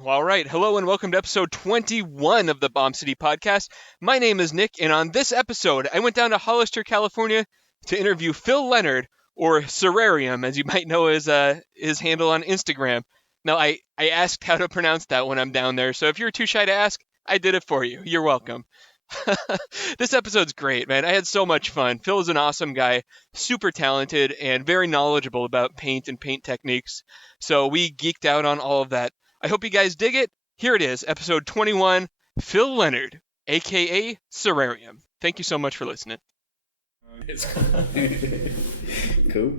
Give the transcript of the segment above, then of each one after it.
Well, all right. Hello and welcome to episode 21 of the Bomb City podcast. My name is Nick, and on this episode, I went down to Hollister, California to interview Phil Leonard, or Syrarium, as you might know his handle on Instagram. Now, I asked how to pronounce that when I'm down there, so if you're too shy to ask, I did it for you. You're welcome. This episode's great, man. I had so much fun. Phil is an awesome guy, super talented, and very knowledgeable about paint and paint techniques. So we geeked out on all of that. I hope you guys dig it. Here it is, episode 21, Phil Leonard, a.k.a. Syrarium. Thank you so much for listening. Cool.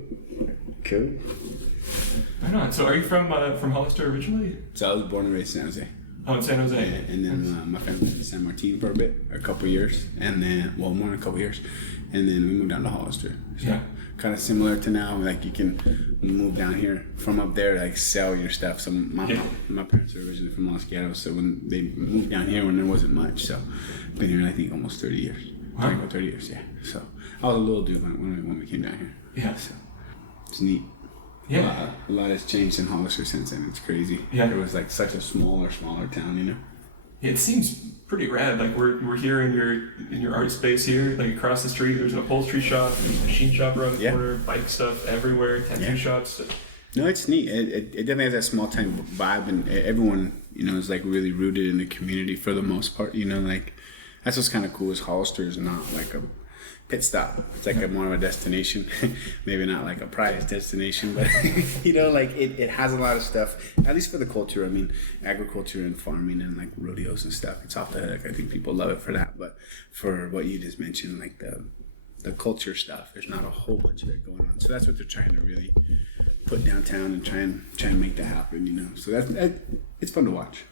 I know. So are you from Hollister originally? So I was born and raised in San Jose. Oh, in San Jose. Yeah, and then my family was in San Martin for a couple years, and then, more than a couple years, and then we moved down to Hollister. So yeah. Kind of similar to now, like you can move down here from up there, like sell your stuff. So my parents are originally from Los Gatos, so when they moved down here when there wasn't much, so been here I think almost 30 years. Wow. 30 years, yeah. So I was a little dude when we came down here. Yeah. So it's neat. Yeah. A lot has changed in Hollister since then. It's crazy. Yeah. It was like such a smaller town, you know. It seems pretty rad. Like we're here in your art space here. Like across the street, there's an upholstery shop, there's a machine shop around the corner, bike stuff everywhere, tattoo shops. No, it's neat. It definitely has that small town vibe, and everyone, is like really rooted in the community for the most part. Like that's what's kind of cool. Is Hollister is not like a pit stop. It's like more of a destination. Maybe not like a prize destination, but like it has a lot of stuff, at least for the culture. I mean, agriculture and farming and like rodeos and stuff. It's off the hook. I think people love it for that. But for what you just mentioned, like the culture stuff, there's not a whole bunch of it going on. So that's what they're trying to really put downtown and try and make that happen, So that it's fun to watch.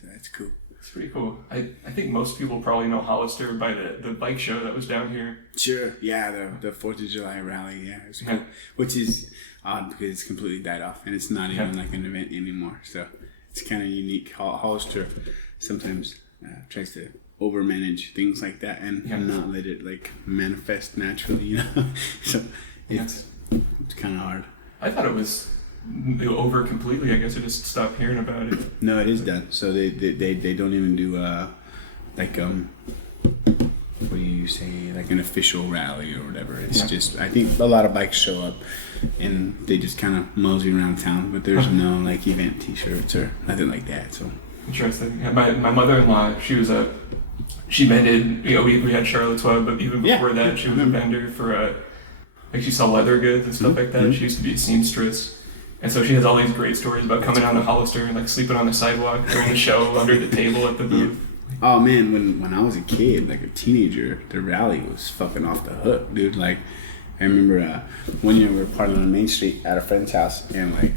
So that's cool. It's pretty cool. I think most people probably know Hollister by the bike show that was down here. Sure, yeah, the 4th of July rally, yeah, it's cool. Which is odd because it's completely died off and it's not even like an event anymore. So it's kind of unique. Hollister sometimes tries to overmanage things like that and not let it like manifest naturally, So it's kind of hard. I thought it was over completely. I guess I just stopped hearing about it. No, it is done. So they don't even do what do you say, like an official rally or whatever. It's just, I think a lot of bikes show up and they just kind of mosey around town, but there's no like event t-shirts or nothing like that. So interesting. Yeah, my mother-in-law, she vended, we had Charlotte's Web, but even before that she was a vendor for like she saw leather goods and stuff like that. Mm-hmm. She used to be a seamstress. And so she has all these great stories about coming down to Hollister and like sleeping on the sidewalk during the show under the table at the booth. Oh man, when I was a kid, like a teenager, the rally was fucking off the hook, dude. Like I remember one year we were partying on Main Street at a friend's house, and like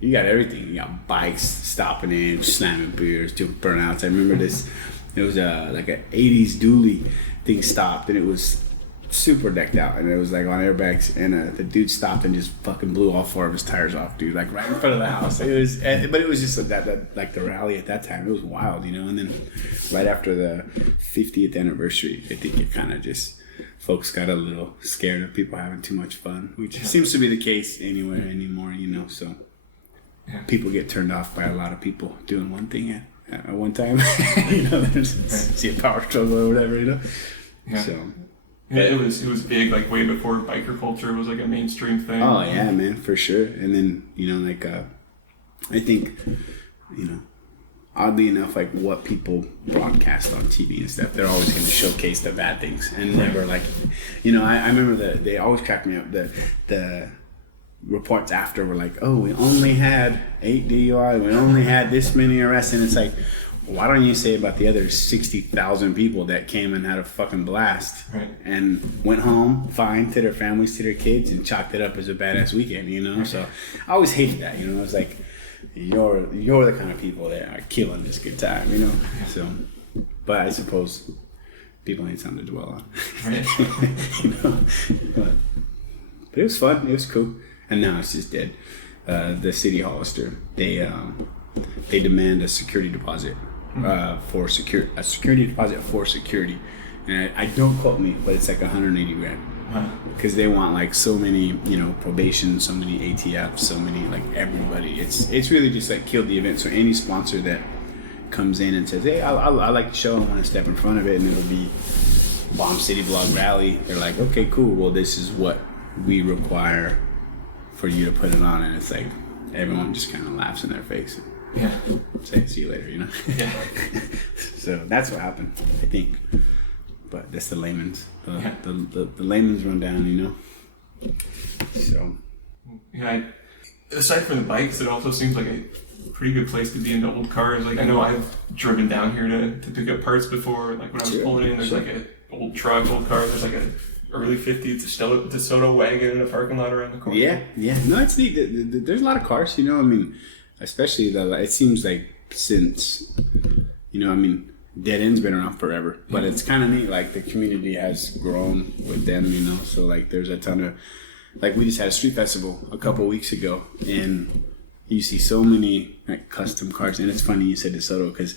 you got everything. You got bikes stopping in, slamming beers, doing burnouts. I remember this. It was like an '80s dually thing stopped, and it was super decked out, and it was like on airbags, and the dude stopped and just fucking blew all 4 of his tires off, dude, like right in front of the house. It was, but it was just that like the rally at that time, it was wild, and then right after the 50th anniversary, I think it kind of just, folks got a little scared of people having too much fun, which seems to be the case anywhere anymore, so people get turned off by a lot of people doing one thing at one time. There's see a power struggle or whatever, so. Yeah, it was big, like way before biker culture was like a mainstream thing. Oh yeah, man, for sure. And then I think oddly enough, like what people broadcast on TV and stuff, they're always going to showcase the bad things and never like, I remember that they always cracked me up. The reports after were like, oh, we only had 8 DUI, we only had this many arrests, and it's like, why don't you say about the other 60,000 people that came and had a fucking blast and went home fine to their families, to their kids, and chalked it up as a badass weekend, So I always hated that, I was like, you're the kind of people that are killing this good time, So, but I suppose people ain't something to dwell on, But it was fun, it was cool, and now it's just dead. The city Hollister, they demand a security deposit. A security deposit for security, and I don't quote me, but it's like $180,000. because they want like so many, you know, probation, so many ATFs, so many like everybody. It's really just like killed the event. So any sponsor that comes in and says, hey, I like the show, I want to step in front of it, and it'll be Bomb City Blog Rally. They're like, okay, cool. Well, this is what we require for you to put it on, and it's like everyone just kind of laughs in their face. Yeah. Say, see you later, you know? Yeah. So that's what happened, I think. But that's the layman's. The layman's rundown, you know? So. Yeah, aside from the bikes, it also seems like a pretty good place to be into old cars. Like, I know I've driven down here to pick up parts before. Like, when I was pulling in, there's like an old truck, old car. There's like a early 50s DeSoto wagon in a parking lot around the corner. Yeah. No, it's neat. There's a lot of cars, you know? I mean, especially it seems like since, you know, I mean, Dead End's been around forever, but it's kind of neat. Like, the community has grown with them, you know? So, like, there's a ton of, like, we just had a street festival a couple weeks ago, and you see so many, like, custom cars. And it's funny you said DeSoto, because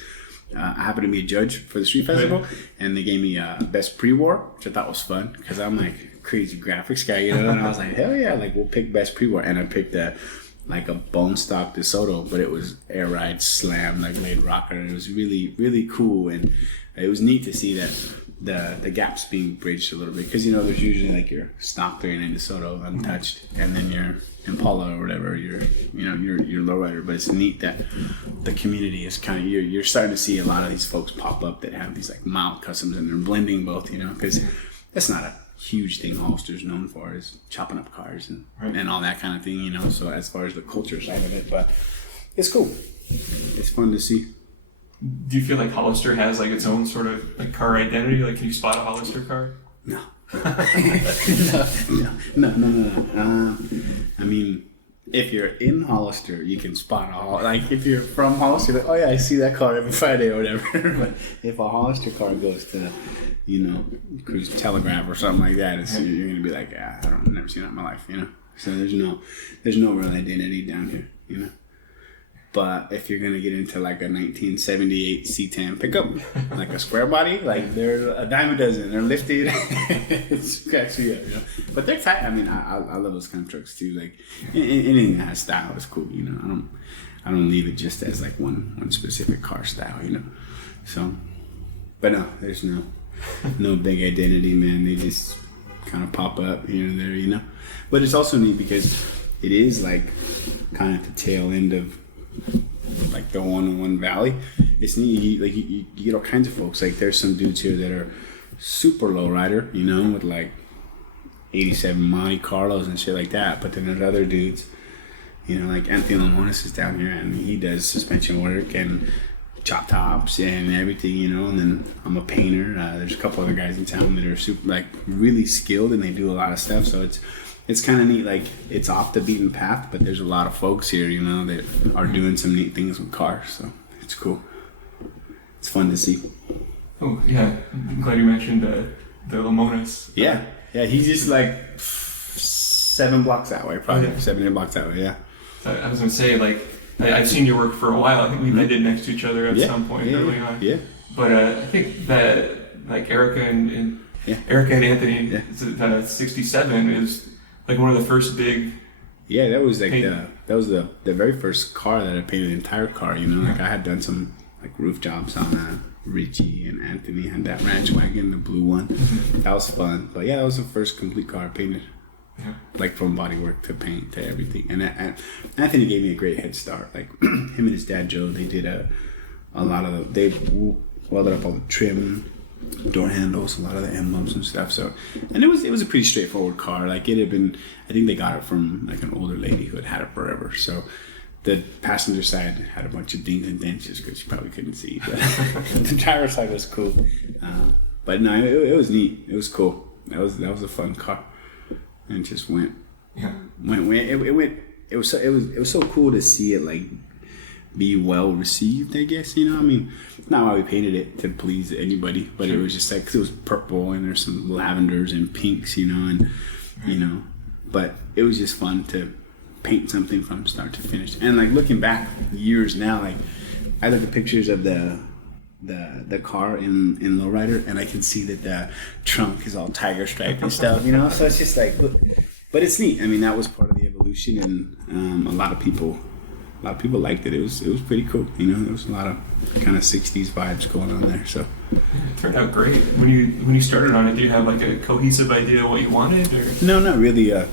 I happened to be a judge for the street festival, and they gave me best pre-war, which I thought was fun, because I'm, like, a crazy graphics guy, you know? And I was like, hell yeah, like, we'll pick best pre-war. And I picked like a bone stock DeSoto, but it was air ride slam, like laid rocker, and it was really, really cool. And it was neat to see that the gaps being bridged a little bit, because, you know, there's usually like your stock 39 DeSoto untouched, and then your Impala or whatever, your lowrider. But it's neat that the community is kind of, you're starting to see a lot of these folks pop up that have these like mild customs, and they're blending both, you know, because that's not a huge thing Hollister's known for, is chopping up cars and all that kind of thing, you know. So as far as the culture side of it, but it's cool. It's fun to see. Do you feel like Hollister has like its own sort of like car identity? Like, can you spot a Hollister car? No. No. I mean, if you're in Hollister, you can spot a Hollister. Like, if you're from Hollister, like, oh yeah, I see that car every Friday or whatever. But if a Hollister car goes to, you know, Cruise Telegraph or something like that, you're gonna be like, I've never seen that in my life, you know. So there's no real identity down here, you know. But if you're gonna get into like a 1978 C10 pickup, like a square body, like they're a dime a dozen. They're lifted. It's actually, you know. But they're tight. I mean, I love those kind of trucks too. Like anything that has style is cool, you know. I don't leave it just as like one specific car style, you know. So, but no, there's no big identity, man. They just kind of pop up here and there, you know. But it's also neat because it is like kind of the tail end of like the 101 Valley. It's neat. You get all kinds of folks. Like, there's some dudes here that are super low rider, you know, with like 87 Monte Carlos and shit like that. But then there's other dudes, you know, like Anthony Lamonis is down here, and he does suspension work and chop tops and everything, you know. And then I'm a painter. There's a couple other guys in town that are super, like, really skilled, and they do a lot of stuff. So it's kind of neat. Like, it's off the beaten path, but there's a lot of folks here, you know, that are doing some neat things with cars. So it's cool. It's fun to see. Oh yeah, I'm glad you mentioned the Lamonis. Yeah, he's just like 7 blocks that way, probably 7 blocks that way. Yeah. I was gonna say, like, I've seen your work for a while. I think we landed next to each other at some point early on. Yeah. But I think that like Erica and Anthony, 67 is like one of the first big. Yeah, that was like the very first car that I painted, the entire car. You know, like I had done some like roof jobs on Richie, and Anthony had that ranch wagon, the blue one. That was fun. But yeah, that was the first complete car I painted. Yeah. Like, from bodywork to paint to everything. And Anthony gave me a great head start. Like, him and his dad Joe, they did a lot of they welded up all the trim, door handles, a lot of the emblems and stuff. So, and it was a pretty straightforward car. Like, it had been, I think they got it from like an older lady who had it forever. So the passenger side had a bunch of dings and dents just because you probably couldn't see. But the driver's side was cool. But no, it was neat. It was cool. That was a fun car. And it just went. Yeah. It was so cool to see it like be well received, I guess, you know. I mean, not why we painted it to please anybody, but it was just like, 'cause it was purple and there's some lavenders and pinks, you know, and you know, but it was just fun to paint something from start to finish. And like, looking back years now, like I look at pictures of the the car in Lowrider, and I can see that the trunk is all tiger striped and stuff, you know. So it's just like, look, but it's neat. I mean, that was part of the evolution, and a lot of people liked it. It was pretty cool, you know. There was a lot of kind of '60s vibes going on there. So it turned out great. When you started on it, did you have like a cohesive idea of what you wanted, or? No, not really. I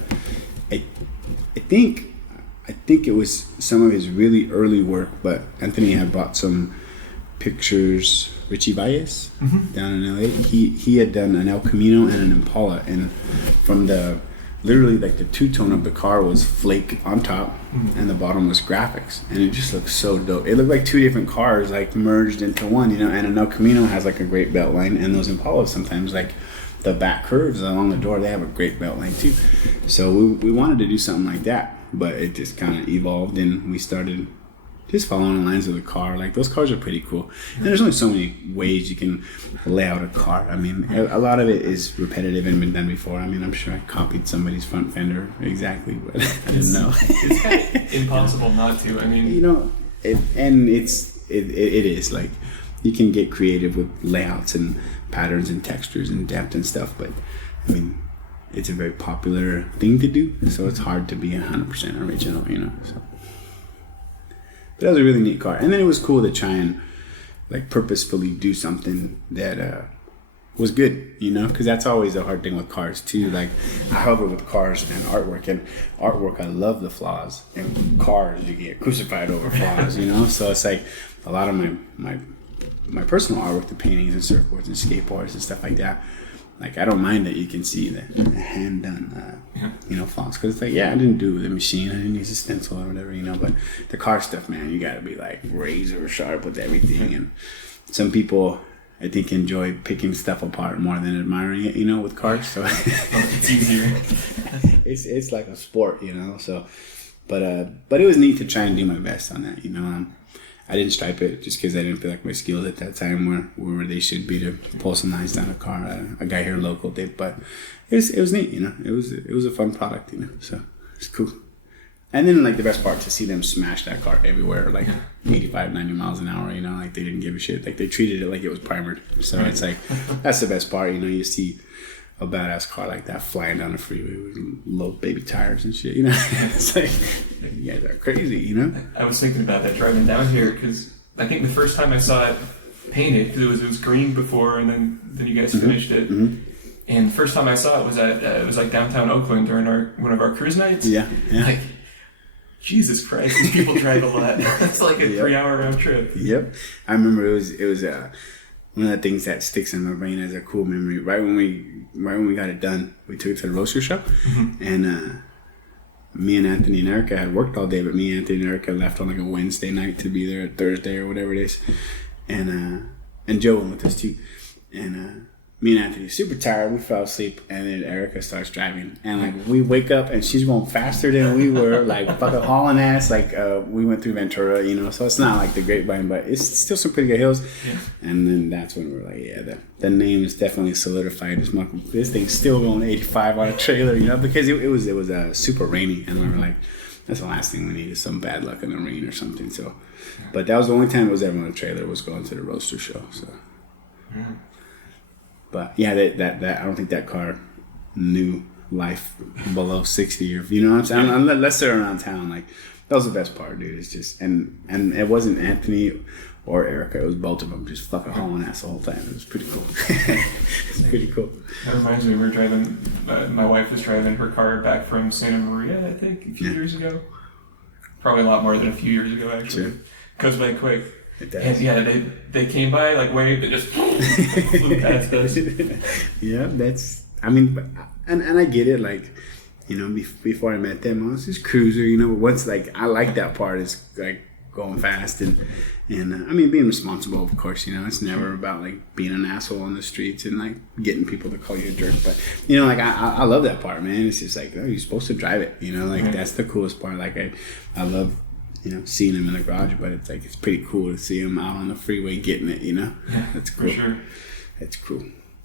think it was some of his really early work, but Anthony had brought some pictures. Richie Valles down in LA. He had done an El Camino and an Impala, and from literally like the two-tone of the car was flake on top, and the bottom was graphics, and it just looked so dope. It looked like two different cars like merged into one, you know. And an El Camino has like a great belt line, and those Impalas sometimes, like the back curves along the door, they have a great belt line too. So we wanted to do something like that, but it just kind of evolved, and we started just following the lines of the car. Like, those cars are pretty cool, and there's only so many ways you can lay out a car. I mean, a lot of it is repetitive and been done before. I mean, I'm sure I copied somebody's front fender exactly, but I didn't know. It's kind of impossible not to. I mean, you know, it is like, you can get creative with layouts and patterns and textures and depth and stuff, but I mean, it's a very popular thing to do, so it's hard to be 100% original, you know. So, but that was a really neat car, and then it was cool to try and like purposefully do something that was good, you know, because that's always the hard thing with cars too. Like, I hover with cars and artwork, I love the flaws, and cars, you get crucified over flaws, you know. So it's like a lot of my personal artwork, the paintings and surfboards and skateboards and stuff like that, like, I don't mind that you can see the hand done, you know, flaws, because it's like, yeah, I didn't do the machine, I didn't use a stencil or whatever, you know. But the car stuff, man, you gotta be like razor sharp with everything. And some people, I think, enjoy picking stuff apart more than admiring it, you know, with cars. So it's easier. it's like a sport, you know. So, but it was neat to try and do my best on that, you know. I didn't stripe it just because I didn't feel like my skills at that time were where they should be to pull some lines down a car. A guy here local did, but it was neat, you know. It was a fun product, you know. So it's cool. And then, like, the best part, to see them smash that car everywhere, like 85, 90 miles an hour, you know. Like, they didn't give a shit. Like, they treated it like it was primered. So it's like, that's the best part, you know. You see a badass car like that flying down the freeway with low baby tires and shit, you know. It's like, you guys are crazy, you know. I was thinking about that driving down here, because I think the first time I saw it painted, because it was green before, and then you guys finished it. And the first time I saw it was at it was like downtown Oakland during one of our cruise nights. Yeah. Like, Jesus Christ, these people drive a lot. It's like a 3-hour round trip. Yep. I remember it was one of the things that sticks in my brain as a cool memory. Right when we got it done, we took it to the roaster shop, and me and Anthony and Erica had worked all day, but me, Anthony, and Erica left on like a Wednesday night to be there Thursday or whatever it is, and Joe went with us too, and me and Anthony super tired, we fell asleep, and then Erica starts driving, and like, we wake up and she's going faster than we were, like fucking hauling ass, like we went through Ventura, you know. So it's not like the Grapevine, but it's still some pretty good hills. And then that's when we were like, yeah, the name is definitely solidified. This thing's still going 85 on a trailer, you know, because it was super rainy, and we were like, that's the last thing we need, is some bad luck in the rain or something. So, but that was the only time it was ever on a trailer, was going to the roaster show. So. But yeah, that I don't think that car knew life below 60, or, you know what I'm saying? Unless they're around town. Like, that was the best part, dude. It's just, and it wasn't Anthony or Erica, it was both of them just fucking hauling ass the whole time. It was pretty cool. It's pretty cool. That reminds me, we were driving, my wife was driving her car back from Santa Maria, I think, a few years ago. Probably a lot more than a few years ago, actually. Sure. Goes by quick. It does. And yeah, they came by, like, waved, and just flew past us. Yeah, that's, I mean, and I get it, like, you know, before I met them, I was just cruiser, you know. But once, like, I like that part, is like going fast and I mean, being responsible, of course, you know. It's never about like being an asshole on the streets and like getting people to call you a jerk. But, you know, like, I love that part, man. It's just like, oh, you're supposed to drive it, you know. Like, that's the coolest part. Like, I love, you know, seeing them in the garage, but it's like, it's pretty cool to see them out on the freeway getting it, you know. Yeah, that's cool. For sure. That's cool.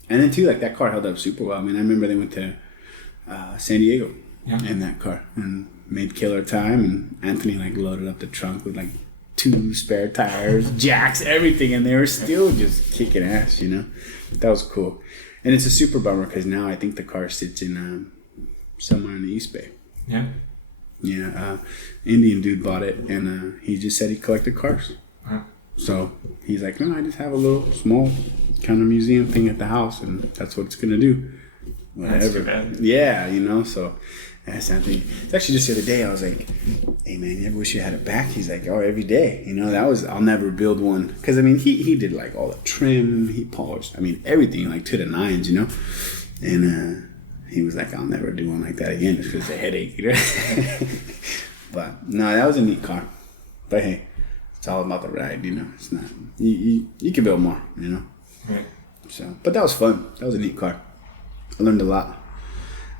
And then too, like, that car held up super well. I mean, I remember they went to San Diego in that car and made killer time, and Anthony like loaded up the trunk with like 2 spare tires, jacks, everything, and they were still just kicking ass, you know. That was cool. And it's a super bummer because now I think the car sits in somewhere in the East Bay. Yeah. Yeah, Indian dude bought it, and he just said he collected cars. Wow. So he's like, no, I just have a little small kind of museum thing at the house, and that's what it's gonna do. Whatever. That's too bad. Yeah, you know. So that's something. It's actually just the other day I was like, hey man, you ever wish you had it back? He's like, oh, every day. You know, I'll never build one because I mean he did like all the trim, he polished, I mean everything like to the nines, you know, and. He was like, I'll never do one like that again just because it's a headache, you know? But, no, that was a neat car. But, hey, it's all about the ride, you know? It's not... You can build more, you know? Right. So, but that was fun. That was a neat car. I learned a lot.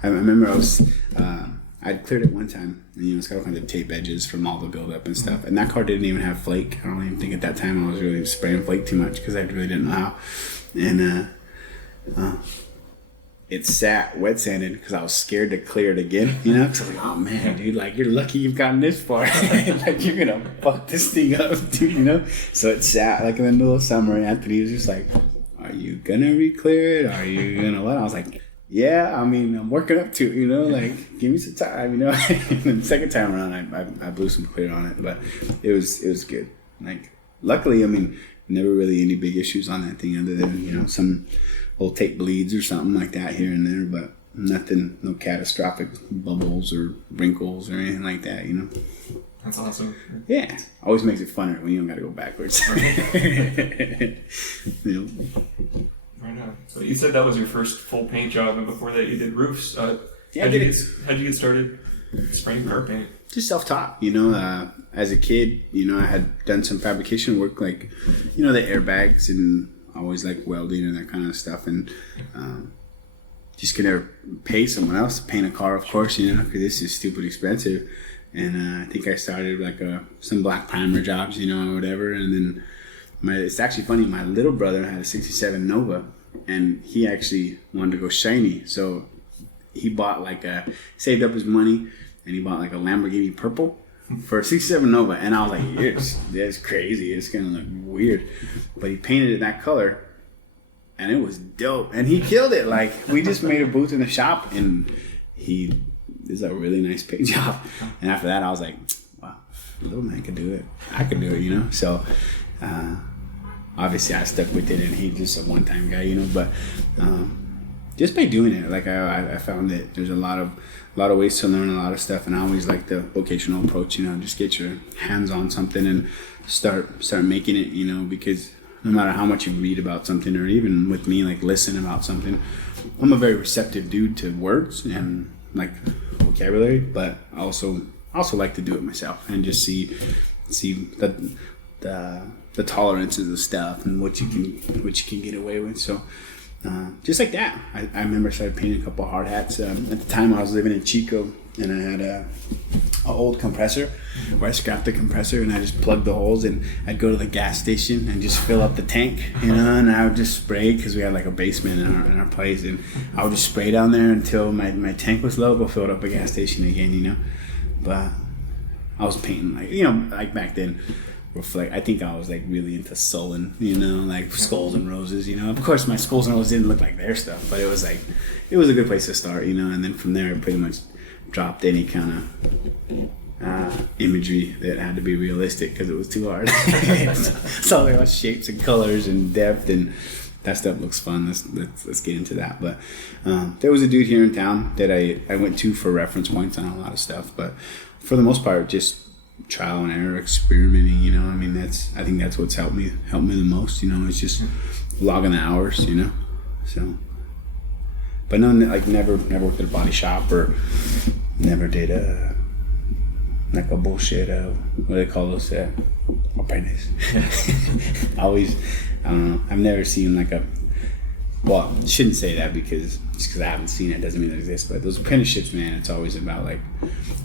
I remember I'd cleared it one time, and, you know, it's got all kinds of tape edges from all the buildup and stuff. And that car didn't even have flake. I don't even think at that time I was really spraying flake too much because I really didn't know how. And, it sat wet sanded because I was scared to clear it again, you know? Because I was like, oh man, dude, like you're lucky you've gotten this far. Like you're gonna fuck this thing up, dude, you know? So it sat like in the middle of summer, and Anthony was just like, are you gonna re-clear it? Are you gonna what? I was like, yeah, I mean, I'm working up to it, you know? Like, give me some time, you know? And then the second time around, I blew some clear on it, but it was good. Like, luckily, I mean, never really any big issues on that thing other than, you know, some old tape bleeds or something like that here and there, but nothing, no catastrophic bubbles or wrinkles or anything like that, you know. That's awesome. Yeah, always makes it funner when you don't got to go backwards. You know. Right on. So you said that was your first full paint job, and before that you did roofs. Yeah, how'd you get started spraying car paint? Just self-taught, you know. As a kid, you know, I had done some fabrication work, like, you know, the airbags, and always like welding and that kind of stuff, and just gonna pay someone else to paint a car, of course, you know, because this is stupid expensive. And I think I started like some black primer jobs, you know, or whatever. And then it's actually funny, my little brother had a 67 Nova, and he actually wanted to go shiny, so he bought saved up his money, and he bought like a Lamborghini purple for a 67 Nova. And I was like, that's crazy, it's gonna look weird. But he painted it that color, and it was dope, and he killed it. Like, we just made a booth in the shop, and he did a really nice paint job. And after that I was like, wow, little man could do it, I could do it, you know. So obviously I stuck with it, and he's just a one-time guy, you know. But just by doing it, like I found that there's a lot of ways to learn a lot of stuff, and I always like the vocational approach, you know. Just get your hands on something and start making it, you know, because no matter how much you read about something, or even with me, like listen about something, I'm a very receptive dude to words and like vocabulary, but I also like to do it myself and just see the tolerances of stuff and what you can get away with. So just like that, I remember I started painting a couple of hard hats. At the time I was living in Chico, and I had an old compressor where I scrapped the compressor and I just plugged the holes, and I'd go to the gas station and just fill up the tank, you know, and I would just spray, because we had like a basement in our place, and I would just spray down there until my tank was low, go fill it up at a gas station again, you know. But I was painting, like, you know, like back then, I think I was like really into sullen, you know, like Skulls and Roses, you know. Of course my Skulls and Roses didn't look like their stuff, but it was a good place to start, you know. And then from there I pretty much dropped any kind of imagery that had to be realistic, because it was too hard. So there was shapes and colors and depth, and that stuff looks fun. Let's get into that. But there was a dude here in town that I went to for reference points on a lot of stuff, but for the most part just trial and error, experimenting, you know. I mean, I think that's what's helped me the most, you know. It's just logging the hours, you know. So, but no, like never worked at a body shop, or never did like a bullshit what do they call those apprentice. Always, I don't know, I've never seen like well, I shouldn't say that, because just because I haven't seen it doesn't mean it exists. But those apprenticeships, man, it's always about like,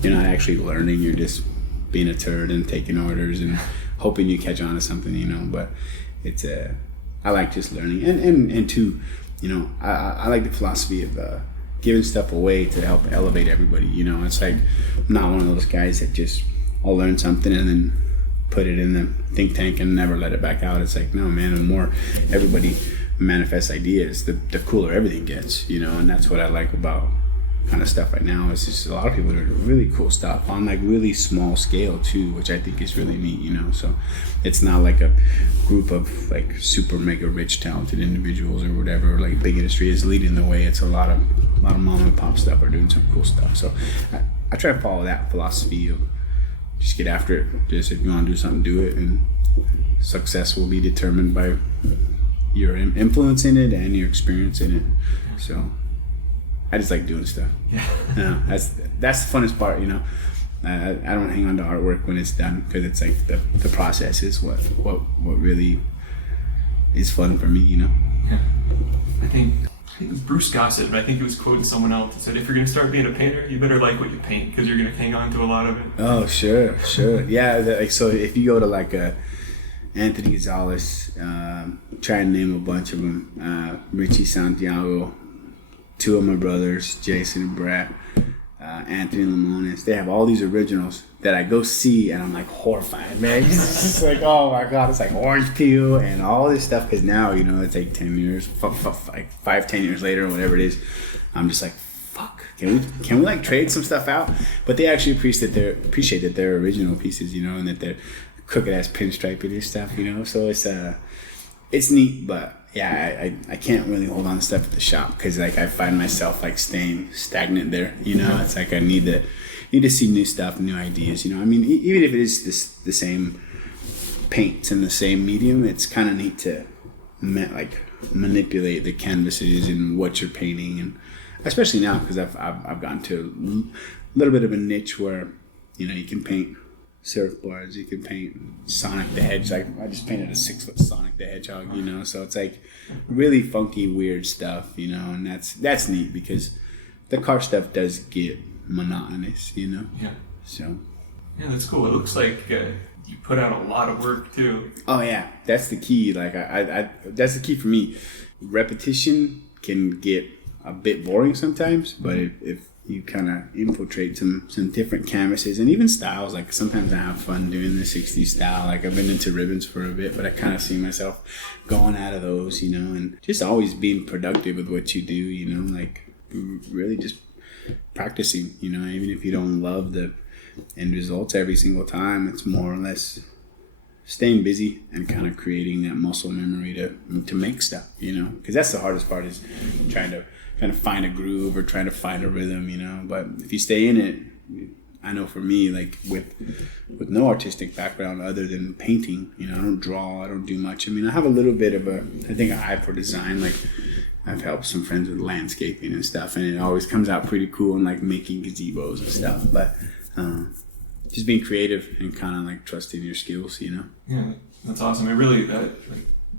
you're not actually learning, you're just being a turd and taking orders and hoping you catch on to something, you know. But it's I like just learning, and too, you know, I like the philosophy of giving stuff away to help elevate everybody, you know. It's like, I'm not one of those guys that just, I'll learn something and then put it in the think tank and never let it back out. It's like, no, man, the more everybody manifests ideas, the cooler everything gets, you know. And that's what I like about kind of stuff right now. Is just a lot of people are doing really cool stuff on like really small scale too, which I think is really neat, you know. So it's not like a group of like super mega rich talented individuals or whatever, like big industry is leading the way. It's a lot of mom and pop stuff are doing some cool stuff. So I try to follow that philosophy of just get after it. Just if you want to do something, do it, and success will be determined by your influence in it and your experience in it. So I just like doing stuff. Yeah, that's the funnest part, you know. I don't hang on to artwork when it's done, because it's like the process is what really is fun for me, you know. Yeah, I think it was Bruce Gossett, but I think he was quoting someone else that said, if you're going to start being a painter, you better like what you paint, because you're going to hang on to a lot of it. Oh, sure. Yeah, like, so if you go to like Anthony Gonzalez, try and name a bunch of them, Richie Santiago, two of my brothers, Jason and Brett, Anthony Lamones, they have all these originals that I go see and I'm like horrified, man. It's just like, oh my God, it's like orange peel and all this stuff, because now, you know, it's like 10 years, like 10 years later or whatever it is, I'm just like, fuck, can we like trade some stuff out? But they actually appreciate that they're original pieces, you know, and that they're crooked ass pinstripey and stuff, you know. So it's neat, but yeah, I can't really hold on to stuff at the shop, because like I find myself like staying stagnant there, you know. It's like I need to see new stuff, new ideas, you know. I mean, even if it is the same paints and the same medium, it's kind of neat to manipulate the canvases and what you're painting, and especially now because I've gotten to a little bit of a niche where, you know, you can paint surfboards, you can paint Sonic the Hedgehog. I just painted a 6-foot Sonic the Hedgehog, you know. So it's like really funky, weird stuff, you know, and that's neat, because the car stuff does get monotonous, you know. Yeah. So. Yeah, that's cool. It looks like you put out a lot of work too. Oh yeah, that's the key. Like I that's the key for me. Repetition can get a bit boring sometimes, but if you kind of infiltrate some different canvases and even styles. Like sometimes I have fun doing the 60s style. Like I've been into ribbons for a bit, but I kind of see myself going out of those, you know, and just always being productive with what you do, you know, like really just practicing, you know, even if you don't love the end results every single time, it's more or less staying busy and kind of creating that muscle memory to make stuff, you know, because that's the hardest part, is trying to find a groove or trying to find a rhythm, you know. But if you stay in it, I know for me, like with no artistic background other than painting, you know, I don't draw, I don't do much. I mean, I have a little bit of an eye for design. Like I've helped some friends with landscaping and stuff, and it always comes out pretty cool, and like making gazebos and stuff. But just being creative and kind of like trusting your skills, you know. Yeah, that's awesome. It really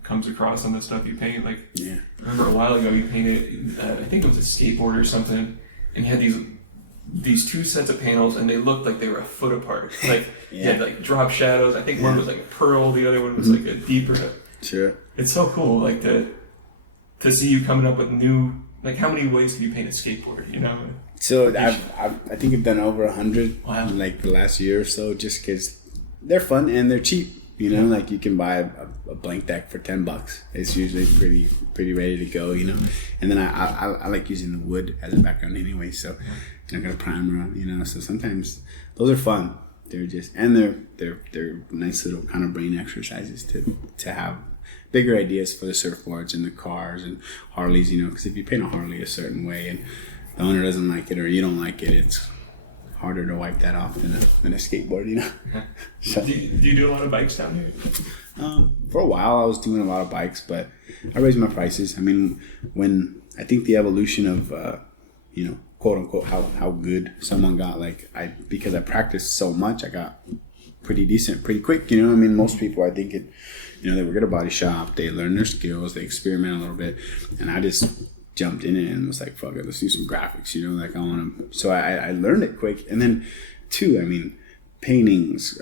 comes across on the stuff you paint. Like, yeah. I remember a while ago you painted, I think it was a skateboard or something, and you had these two sets of panels, and they looked like they were a foot apart. Like you had like drop shadows. I think one was like a pearl, the other one was like a deeper. Sure. It's so cool, like to see you coming up with new. Like, how many ways can you paint a skateboard? You know. So I think I've done over 100. Wow. Like the last year or so, just because they're fun and they're cheap. You know, like you can buy a blank deck for $10. It's usually pretty ready to go, you know. And then I like using the wood as a background anyway, so I got a primer on, you know. So sometimes those are fun. They're just, and they're nice little kind of brain exercises to have bigger ideas for the surfboards and the cars and Harleys, you know. Because if you paint a Harley a certain way and the owner doesn't like it or you don't like it, it's harder to wipe that off than a skateboard, you know. So, do you do a lot of bikes down here? For a while, I was doing a lot of bikes, but I raised my prices. I mean, when I think the evolution of, you know, quote unquote, how good someone got, like because I practiced so much, I got pretty decent pretty quick. You know, I mean, most people, I think you know, they work at a body shop, they learn their skills, they experiment a little bit, and I just jumped in it and was like, fuck it, let's do some graphics, you know, like I want to. So I learned it quick. And then too, I mean, paintings,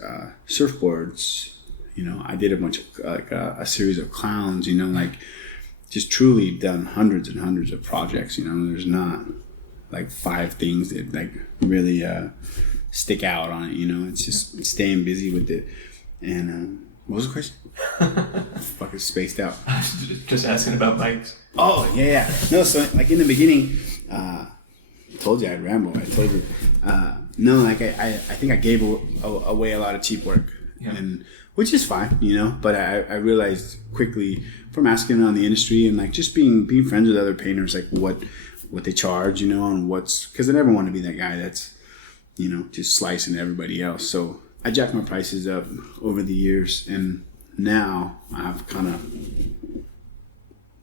surfboards, you know, I did a bunch of like a series of clowns, you know, like just truly done hundreds and hundreds of projects, you know. There's not like 5 things that like really stick out on it, you know. It's just staying busy with it And what was the question? Fucking spaced out. Just asking about bikes. Oh, yeah. No, so like in the beginning, I told you I'd ramble. I told you. No, like I think I gave away a lot of cheap work. Yeah. And which is fine, you know, but I realized quickly from asking around the industry and like just being friends with other painters, like what they charge, you know, and because I never want to be that guy that's, you know, just slicing everybody else. So I jacked my prices up over the years, and now I've kind of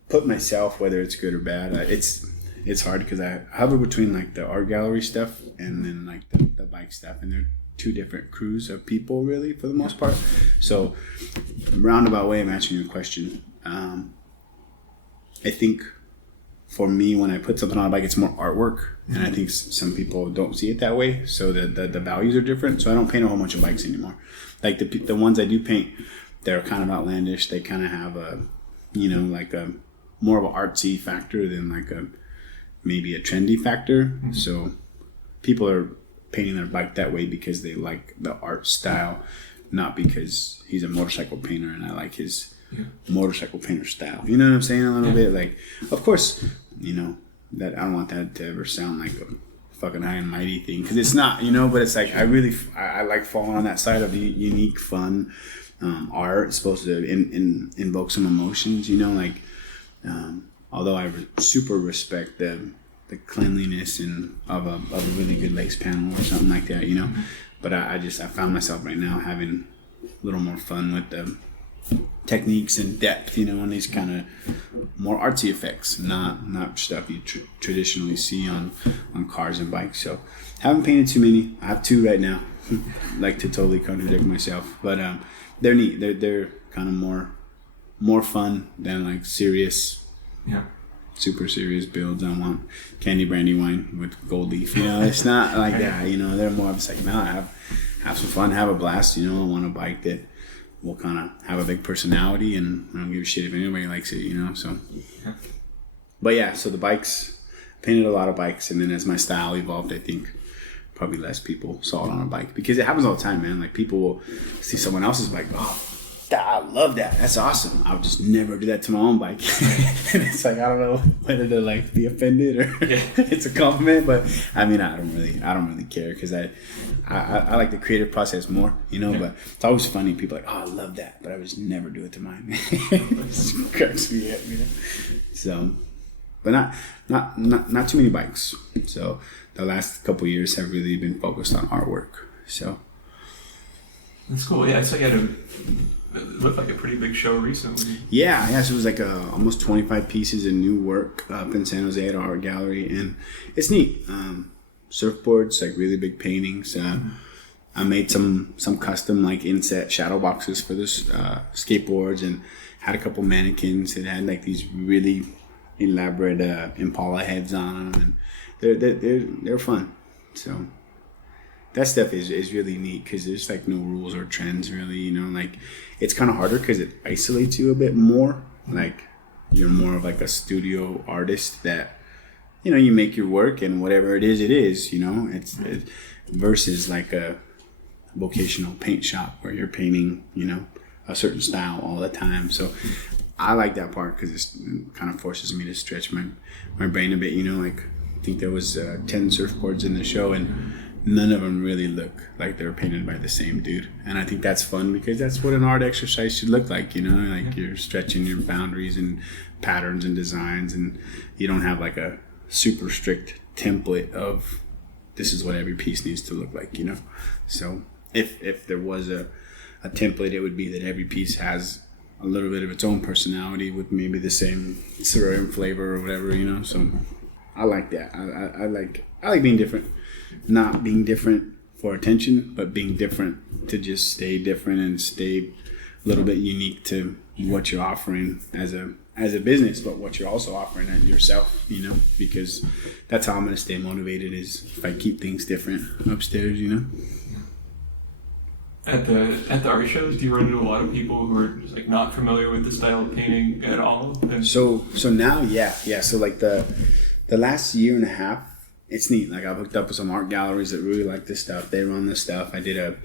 put myself, whether it's good or bad, it's hard because I hover between like the art gallery stuff and then like the bike stuff, and they're two different crews of people really for the most part. So roundabout way of answering your question, I think for me, when I put something on a bike, it's more artwork, and I think some people don't see it that way, so the values are different. So I don't paint a whole bunch of bikes anymore. Like the ones I do paint, they're kind of outlandish. They kind of have a, you know, like a more of an artsy factor than like maybe a trendy factor. Mm-hmm. So people are painting their bike that way because they like the art style, not because he's a motorcycle painter and I like his motorcycle painter style. You know what I'm saying? A little bit. Like, of course, you know, that I don't want that to ever sound like a fucking high and mighty thing, because it's not, you know, but it's like I like falling on that side of the unique, fun art. It's supposed to invoke some emotions, you know, like although I super respect the cleanliness and of a really good lace panel or something like that, you know. But I found myself right now having a little more fun with the techniques and depth, you know, and these kind of more artsy effects, not stuff you traditionally see on cars and bikes. So haven't painted too many. I have two right now. Like to totally contradict myself, but they're neat. They're kind of more fun than like serious. Yeah. Super serious builds. I want candy brandy wine with gold leaf. You know, it's not like that. You know, they're more of just like, no, have some fun, have a blast. You know, I want a bike that will kind of have a big personality, and I don't give a shit if anybody likes it. You know, so. Yeah. But yeah, so the bikes, painted a lot of bikes, and then as my style evolved, I think probably less people saw it on a bike, because it happens all the time, man. Like people will see someone else's bike, oh, I love that. That's awesome. I would just never do that to my own bike. And it's like, I don't know whether to like be offended or it's a compliment, but I mean, I don't really care, because I like the creative process more, you know. But it's always funny. People are like, oh, I love that, but I would just never do it to mine. It just cracks me up, you know. So, but not too many bikes. So the last couple of years have really been focused on artwork. So that's cool. Yeah, I saw you had it looked like a pretty big show recently. Yeah. So it was like almost 25 pieces of new work up in San Jose at our art gallery, and it's neat. Surfboards, like really big paintings. I made some custom like inset shadow boxes for this skateboards, and had a couple mannequins that had like these really elaborate Impala heads on them, and they're fun. So that stuff is really neat, because there's like no rules or trends really, you know. Like it's kind of harder because it isolates you a bit more. Like you're more of like a studio artist that, you know, you make your work and whatever it is, you know. It's versus like a vocational paint shop where you're painting, you know, a certain style all the time. So I like that part because it kind of forces me to stretch my brain a bit, you know. Like I think there was 10 surfboards in the show, and none of them really look like they were painted by the same dude. And I think that's fun, because that's what an art exercise should look like, you know. Like you're stretching your boundaries and patterns and designs, and you don't have like a super strict template of this is what every piece needs to look like, you know. So if there was a template, it would be that every piece has a little bit of its own personality with maybe the same Syrarium flavor or whatever, you know. So I like that. I like being different. Not being different for attention, but being different to just stay different and stay a little bit unique to what you're offering as a business, but what you're also offering at yourself, you know, because that's how I'm going to stay motivated, is if I keep things different upstairs, you know. At the art shows, do you run into a lot of people who are just like not familiar with the style of painting at all? So now, yeah. So like the last year and a half, it's neat. Like I've hooked up with some art galleries that really like this stuff. They run this stuff. I did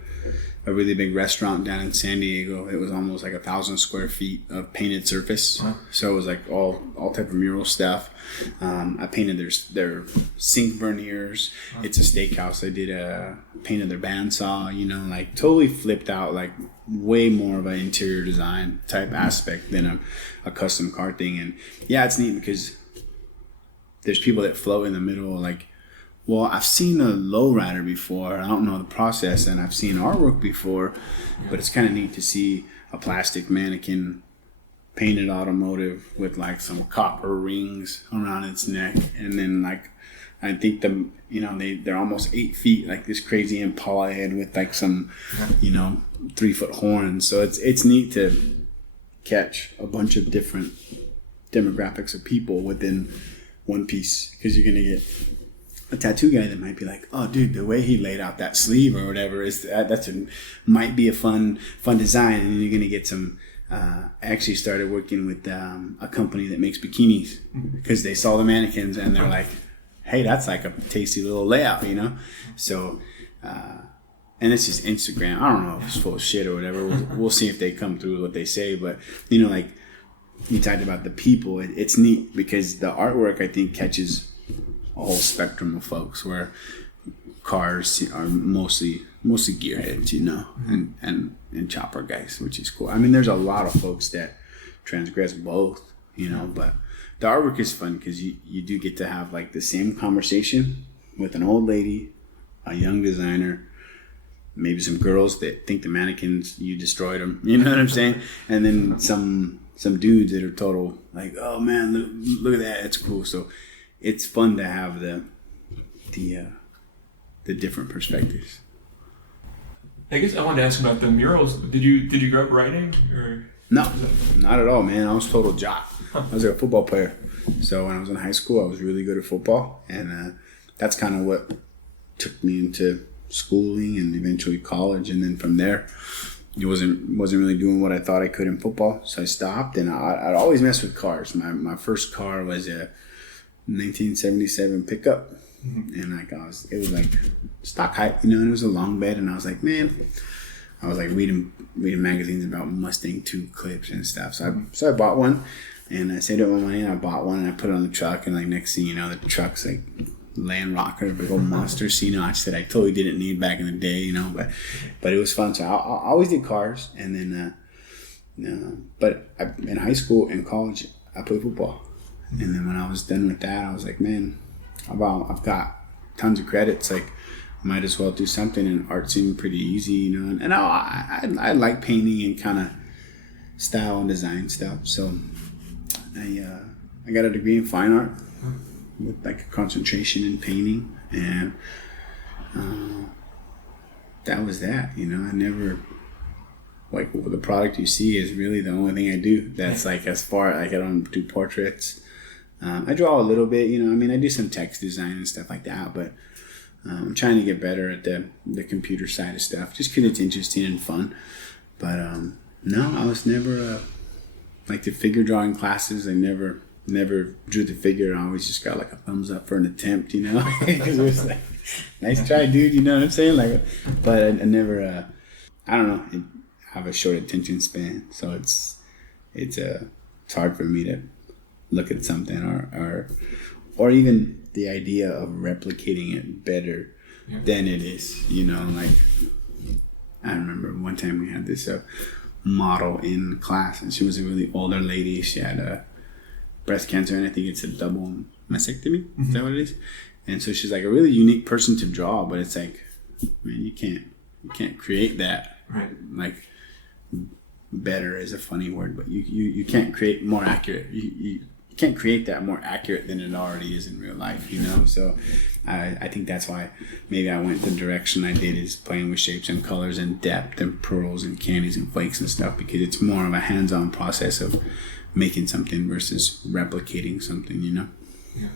a really big restaurant down in San Diego. It was almost like 1,000 square feet of painted surface. Wow. So it was like all type of mural stuff. I painted their sink verniers. Wow. It's a steakhouse. I did painted their bandsaw. You know, like totally flipped out, like way more of an interior design type aspect than a custom car thing. And yeah, it's neat because there's people that float in the middle, like, well, I've seen a lowrider before. I don't know the process, and I've seen artwork before, but it's kind of neat to see a plastic mannequin painted automotive with like some copper rings around its neck, and then like I think they're almost 8 feet, like this crazy Impala head with like some 3-foot horns. So it's neat to catch a bunch of different demographics of people within one piece, because you're gonna get a tattoo guy that might be like, oh dude, the way he laid out that sleeve or whatever is might be a fun design. And then you're gonna get some I actually started working with a company that makes bikinis, because they saw the mannequins and they're like, hey, that's like a tasty little layout, so and it's just Instagram. I don't know if it's full of shit or whatever. We'll see if they come through with what they say, but like you talked about the people, it's neat because the artwork, I think, catches a whole spectrum of folks, where cars are mostly gearheads, and chopper guys, which is cool. I mean, there's a lot of folks that transgress both, but the artwork is fun because you do get to have like the same conversation with an old lady, a young designer, maybe some girls that think the mannequins, you destroyed them, you know what I'm saying? And then some dudes that are total like, oh man, look at that, it's cool. So it's fun to have the different perspectives. I guess I wanted to ask about the murals. Did you grow up writing, or? No, not at all, man. I was total jock. I was a football player. So when I was in high school, I was really good at football, and that's kind of what took me into schooling and eventually college. And then from there, it wasn't really doing what I thought I could in football, so I stopped. And I'd always mess with cars. My first car was a 1977 pickup, and it was like stock height, and it was a long bed. And I was like, man, I was like reading magazines about Mustang 2 clips and stuff. So I bought one, and I saved up my money, and I bought one, and I put it on the truck. And like next thing you know, the truck's like Land Rocker, big old monster C-notch that I totally didn't need back in the day, but it was fun. So I always did cars, and then but in high school and college I played football. And then when I was done with that, I was like, man, I've got tons of credits, like might as well do something. And art seemed pretty easy, and I like painting and kind of style and design stuff. So I got a degree in fine art with like a concentration in painting, and that was that. I never, like, the product you see is really the only thing I do. That's like, as far, like, I don't do portraits. I draw a little bit, I do some text design and stuff like that, but I'm trying to get better at the computer side of stuff, just because it's interesting and fun. But no, I was never like the figure drawing classes. I never drew the figure. I always just got like a thumbs up for an attempt, because it was like, nice try, dude. You know what I'm saying? Like, but I never. I don't know. I have a short attention span, so it's hard for me to look at something or even the idea of replicating it better than it is. Like, I remember one time we had this model in class, and she was a really older lady. She had breast cancer, and I think it's a double mastectomy. Is that what it is? And so she's like a really unique person to draw, but it's like, man, you can't create that. Right. Like, better is a funny word, but you can't create more accurate. You can't create that more accurate than it already is in real life, So I think that's why maybe I went the direction I did, is playing with shapes and colors and depth and pearls and candies and flakes and stuff, because it's more of a hands-on process of making something versus replicating something, Yeah.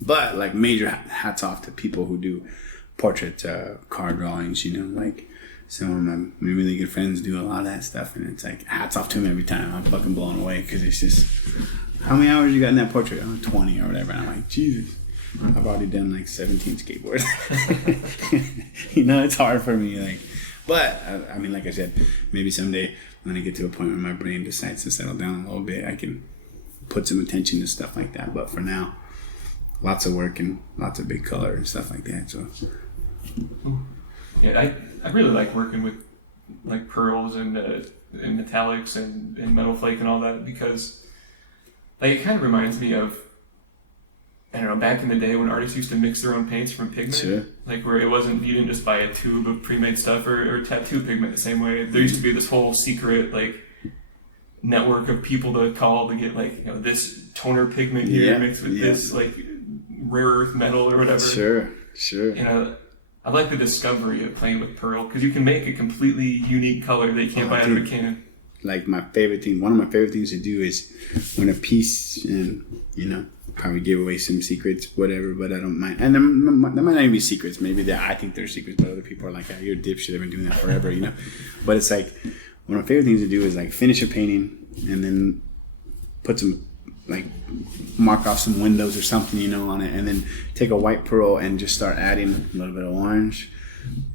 But like, major hats off to people who do portrait car drawings, like some of my really good friends do a lot of that stuff, and it's like, hats off to them every time. I'm fucking blown away, because it's just, how many hours you got in that portrait? 20 or whatever. And I'm like, Jesus, I've already done like 17 skateboards. It's hard for me. Like, But I mean, like I said, maybe someday when I get to a point where my brain decides to settle down a little bit, I can put some attention to stuff like that. But for now, lots of work and lots of big color and stuff like that. So yeah, I really like working with like pearls and metallics and metal flake and all that, because like it kind of reminds me of, I don't know, back in the day when artists used to mix their own paints from pigment. Sure. Like where it wasn't, you didn't just buy a tube of pre-made stuff or tattoo pigment the same way. There used to be this whole secret like network of people to call to get like, you know, this toner pigment here mixed with this like rare earth metal or whatever. Sure. You know, I like the discovery of playing with pearl, because you can make a completely unique color that you can't buy out of a can. Like one of my favorite things to do is when a piece, and you know, probably give away some secrets, whatever, but I don't mind. And there might not even be secrets. Maybe I think they're secrets, but other people are like, oh, you're a dipshit, I've been doing that forever, you know. But it's like, one of my favorite things to do is like finish a painting and then put some, like, mark off some windows or something, you know, on it, and then take a white pearl and just start adding a little bit of orange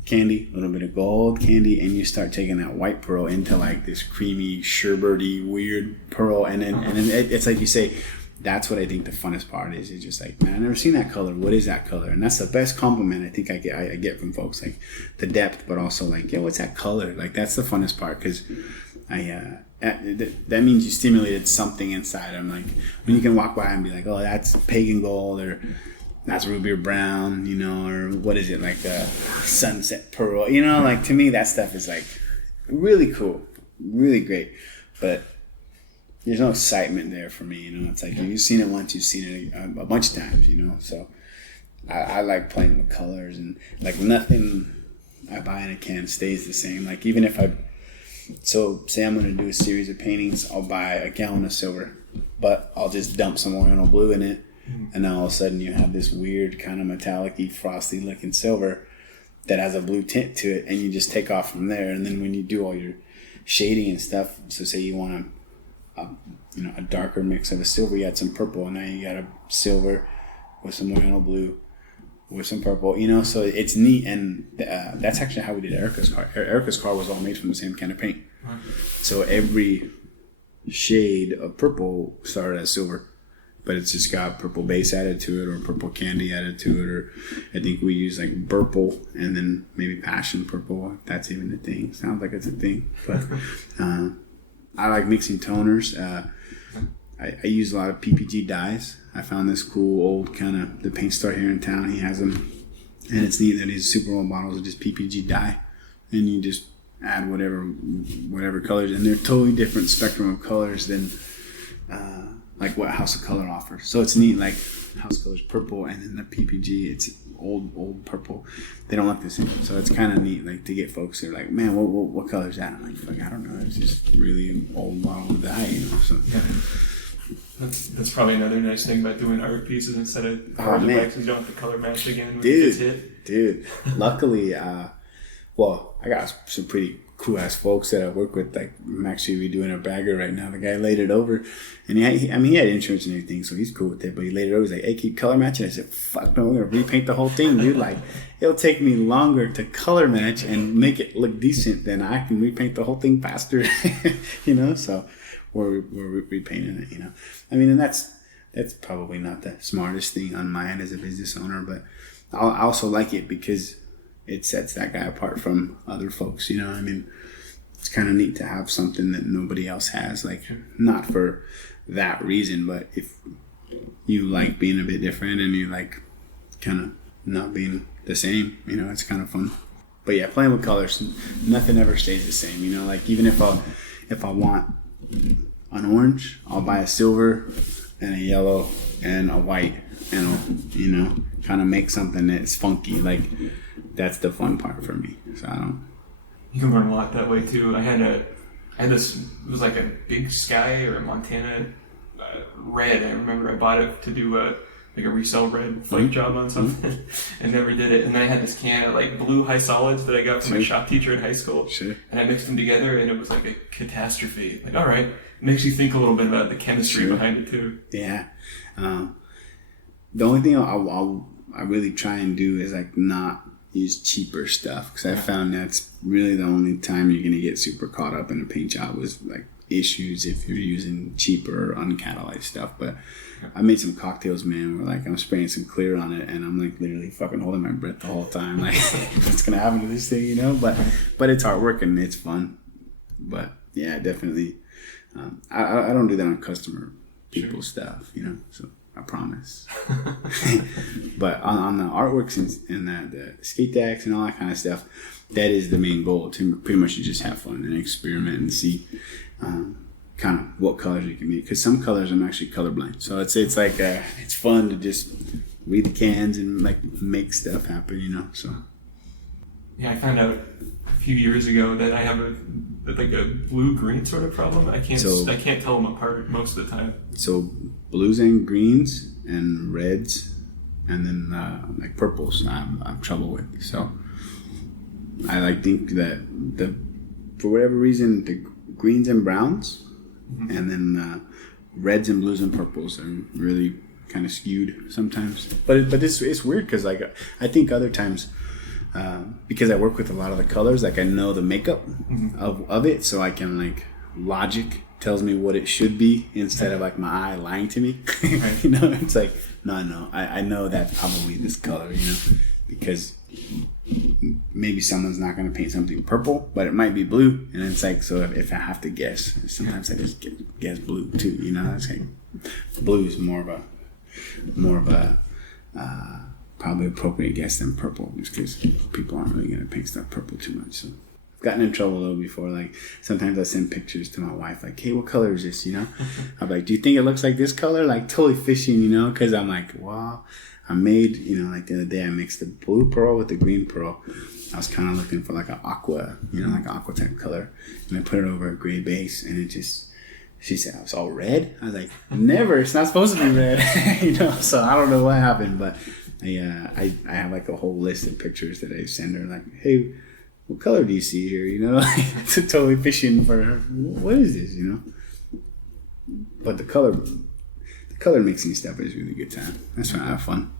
candy, a little bit of gold candy, and you start taking that white pearl into like this creamy, sherbety, weird pearl, and then it's like you say, that's what I think the funnest part is. It's just like, man, I've never seen that color. What is that color? And that's the best compliment I think I get from folks, like the depth, but also like, yo, what's that color? Like that's the funnest part, because that means you stimulated something inside them. Like when you can walk by and be like, oh, that's pagan gold, or that's ruby or brown, you know, or what is it, like sunset pearl, you know, like to me that stuff is like really cool, really great, but there's no excitement there for me, you know. It's like you've seen it once, you've seen it a bunch of times, you know. So I like playing with colors, and like nothing I buy in a can stays the same. Like even if say I'm going to do a series of paintings, I'll buy a gallon of silver, but I'll just dump some Oriental blue in it, and then all of a sudden you have this weird kind of metallic-y, frosty looking silver that has a blue tint to it, and you just take off from there. And then when you do all your shading and stuff, so say you want a darker mix of a silver, you add some purple, and now you got a silver with some Oriental blue with some purple, you know. So it's neat, and that's actually how we did Erica's car. Erica's car was all made from the same kind of paint. So every shade of purple started as silver, but it's just got purple base added to it, or purple candy added to it, or I think we use like purple and then maybe passion purple, if that's even a thing. Sounds like it's a thing. But I like mixing toners. I use a lot of PPG dyes. I found this cool old kind of, the paint store here in town, he has them, and it's neat that these super old bottles of just PPG dye, and you just add whatever colors, and they're totally different spectrum of colors than like what House of Color offers. So it's neat, like House of Color's purple, and then the PPG, it's old purple. They don't look the same. So it's kind of neat, like to get folks that are like, man, what color is that? I'm like, fuck, I don't know. It's just really old bottle of dye, you know. So yeah. That's probably another nice thing about doing art pieces instead of art effects, is you don't have to color match again when it gets hit. Dude, luckily, well, I got some pretty cool ass folks that I work with. Like I'm actually redoing a bagger right now. The guy laid it over, and he had insurance and everything, so he's cool with it. But he laid it over. He's like, "Hey, keep color matching." I said, "Fuck no, we're gonna repaint the whole thing, dude. Like, it'll take me longer to color match and make it look decent than I can repaint the whole thing faster." You know, so we're repainting it. You know, I mean, and that's probably not the smartest thing on my end as a business owner, but I also like it because it sets that guy apart from other folks, you know. I mean, it's kind of neat to have something that nobody else has, like not for that reason, but if you like being a bit different and you like kind of not being the same, you know, it's kind of fun. But yeah, playing with colors, nothing ever stays the same, you know. Like even if I want an orange, I'll buy a silver and a yellow and a white, and I'll, you know, kind of make something that's funky. Like that's the fun part for me. So you can learn a lot that way too. I had this, it was like a big sky or a Montana red. I remember I bought it to do a resell red flake job on something and never did it. And then I had this can of like blue high solids that I got from my shop teacher in high school. Sure. And I mixed them together and it was like a catastrophe. Like, all right, it makes you think a little bit about the chemistry behind it too. Yeah. The only thing I really try and do is like not use cheaper stuff, because I found that's really the only time you're gonna get super caught up in a paint job was like issues if you're using cheaper or uncatalyzed stuff. But I made some cocktails, man, where like I'm spraying some clear on it and I'm like literally fucking holding my breath the whole time, like what's gonna happen to this thing, you know? But it's artwork and it's fun. But yeah, definitely. I don't do that on customer people stuff, you know, so I promise. But on the artworks and the skate decks and all that kind of stuff, that is the main goal, to pretty much just have fun and experiment and see kind of what colors you can make. Because some colors I'm actually colorblind, so it's like it's fun to just read the cans and like make stuff happen, you know. So yeah, I found out a few years ago that I have a blue-green sort of problem. I can't tell them apart most of the time. So blues and greens and reds and then like purples I'm trouble with. So I like think that for whatever reason the greens and browns and then reds and blues and purples are really kind of skewed sometimes. But it's weird because like I think other times because I work with a lot of the colors, like I know the makeup of it, so I can like logic tells me what it should be instead of like my eye lying to me. Right. You know, it's like no, I know that's probably this color, you know, because maybe someone's not going to paint something purple, but it might be blue, and it's like, so if I have to guess, sometimes I just guess blue too, you know. It's like blue is more of a probably appropriate guess than purple, just because people aren't really going to paint stuff purple too much. So I've gotten in trouble though before. Like sometimes I send pictures to my wife, like, hey, what color is this, you know? I'm like, do you think it looks like this color? Like totally fishing, you know, because I'm like, wow. I made, you know, like the other day I mixed the blue pearl with the green pearl. I was kind of looking for like an aqua, you know, like an aqua type color. And I put it over a gray base, and it just, she said, it's all red? I was like, never, it's not supposed to be red. You know, so I don't know what happened, but I have like a whole list of pictures that I send her, like, hey, what color do you see here? You know, like, totally fishing for her. What is this, you know? But the color mixing stuff is really good time. That's when I have fun.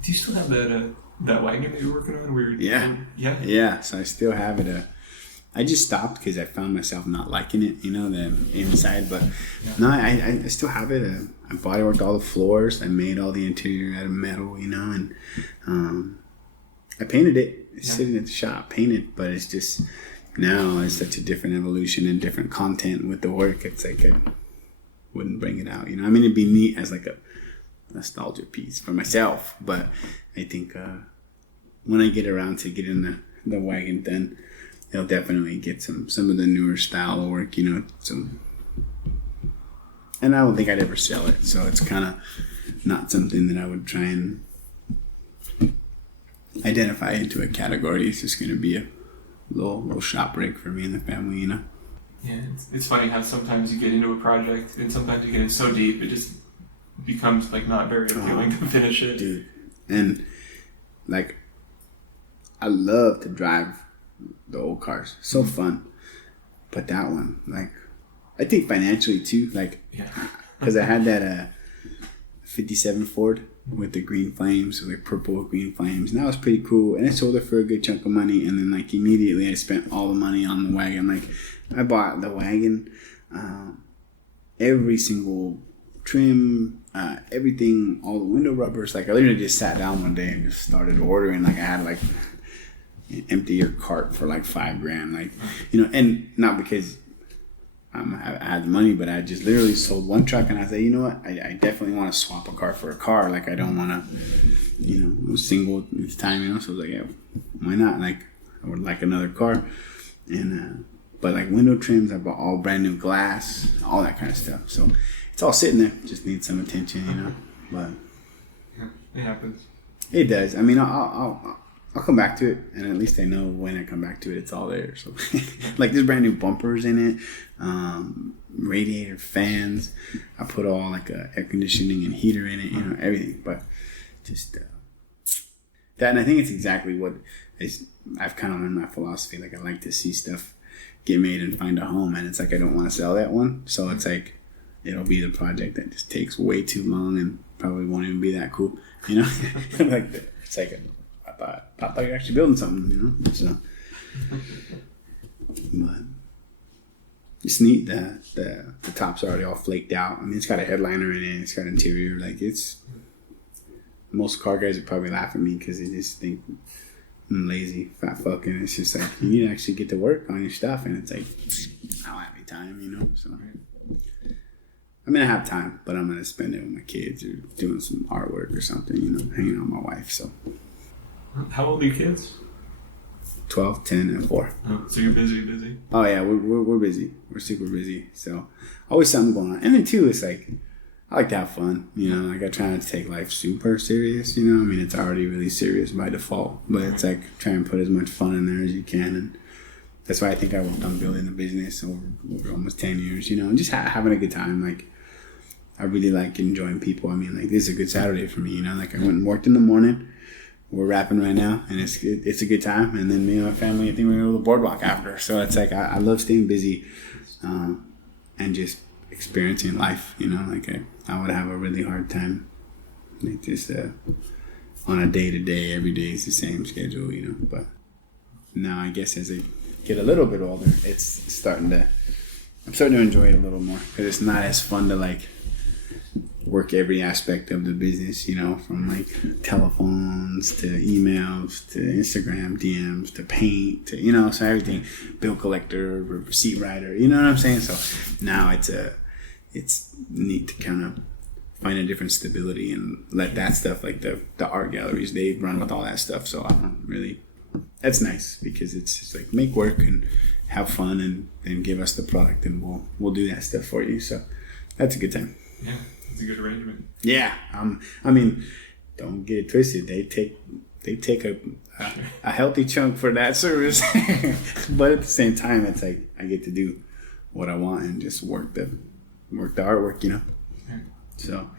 Do you still have that wagon that you were working on? Yeah. So I still have it. I just stopped because I found myself not liking it, you know, the inside. But no, I still have it. I bodyworked all the floors. I made all the interior out of metal, you know, and I painted it. It's sitting at the shop, painted, but it's just now it's such a different evolution and different content with the work. It's like I wouldn't bring it out, you know. I mean, it'd be neat as like a nostalgia piece for myself, but I think when I get around to getting the wagon, then they'll definitely get some of the newer style of work, you know. And I don't think I'd ever sell it, so it's kind of not something that I would try and identify into a category. It's just going to be a little shop break for me and the family, you know. Yeah, it's funny how sometimes you get into a project and sometimes you get in so deep it just becomes like not very appealing to finish it. Dude, and like I love to drive the old cars, so fun. But that one, like, I think financially too, like, because I had that 57 Ford with the green flames, like purple green flames, and that was pretty cool. And I sold it for a good chunk of money, and then like immediately I spent all the money on the wagon. Like I bought the wagon, every single trim, everything, all the window rubbers. Like I literally just sat down one day and just started ordering. Like I had like empty your cart for like $5,000, like, you know, and not because I had the money, but I just literally sold one truck, and I said, you know what, I definitely want to swap a car for a car. Like I don't want to, you know, I was single at the time, you know, so I was like, yeah, why not? Like I would like another car, and but like window trims, I bought all brand new glass, all that kind of stuff. So it's all sitting there, just needs some attention, you know. But it happens. It does. I mean, I'll come back to it, and at least I know when I come back to it, it's all there. So, like, there's brand new bumpers in it, radiator fans. I put all like air conditioning and heater in it, you know, everything. But just that, and I think it's exactly what I've kind of learned my philosophy. Like, I like to see stuff get made and find a home, and it's like I don't want to sell that one. So it's like it'll be the project that just takes way too long and probably won't even be that cool, you know. Like it's like thought you're actually building something, you know. So, but it's neat that the top's already all flaked out. I mean, it's got a headliner in it. It's got interior. Like it's most car guys would probably laugh at me because they just think I'm lazy, fat fuck, and it's just like you need to actually get to work on your stuff, and it's like I don't have any time, you know. So I mean, I have time, but I'm gonna spend it with my kids or doing some artwork or something, you know, hanging out with my wife. So how old are your kids? 12, 10, and 4. Oh, so you're busy. Oh yeah, we're busy. We're super busy. So always something going on. And then too, it's like I like to have fun. You know, like I try not to take life super serious. You know, I mean it's already really serious by default, but it's like try and put as much fun in there as you can, and that's why I think I worked on building the business over almost 10 years. You know, and just having a good time. Like I really like enjoying people. I mean, like this is a good Saturday for me. You know, like I went and worked in the morning. We're rapping right now, and it's a good time. And then me and my family, I think we're going to go to the boardwalk after. So it's like I love staying busy and just experiencing life, you know. Like I would have a really hard time like just on a day-to-day, every day is the same schedule, you know. But now I guess as I get a little bit older, I'm starting to enjoy it a little more because it's not as fun to like work every aspect of the business, you know, from like telephones to emails to Instagram DMs to paint to, you know, so everything, bill collector, receipt writer, you know what I'm saying? So now it's neat to kind of find a different stability and let that stuff, like the art galleries, they run with all that stuff. So I don't really, that's nice because it's just like make work and have fun and give us the product and we'll do that stuff for you. So that's a good time. Yeah. It's a good arrangement. Yeah, I mean, don't get it twisted. They take a healthy chunk for that service, but at the same time, it's like I get to do what I want and just work the artwork, you know. Yeah. So,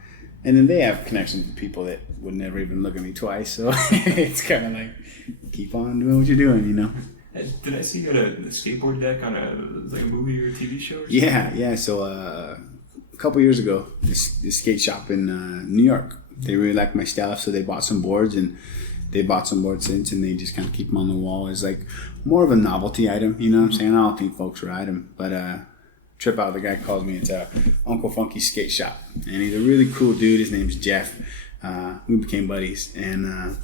and then they have connections with people that would never even look at me twice. So it's kind of like keep on doing what you're doing, you know. Did I see you at a skateboard deck on a movie or a TV show? Or something? Yeah. So. A couple years ago, this skate shop in New York, they really liked my style, so they bought some boards, and they bought some boards since, and they just kind of keep them on the wall as like more of a novelty item, you know what I'm saying? I don't think folks ride them, but Trip Out, the guy calls me, it's Uncle Funky Skate Shop, and he's a really cool dude. His name's Jeff. We became buddies, and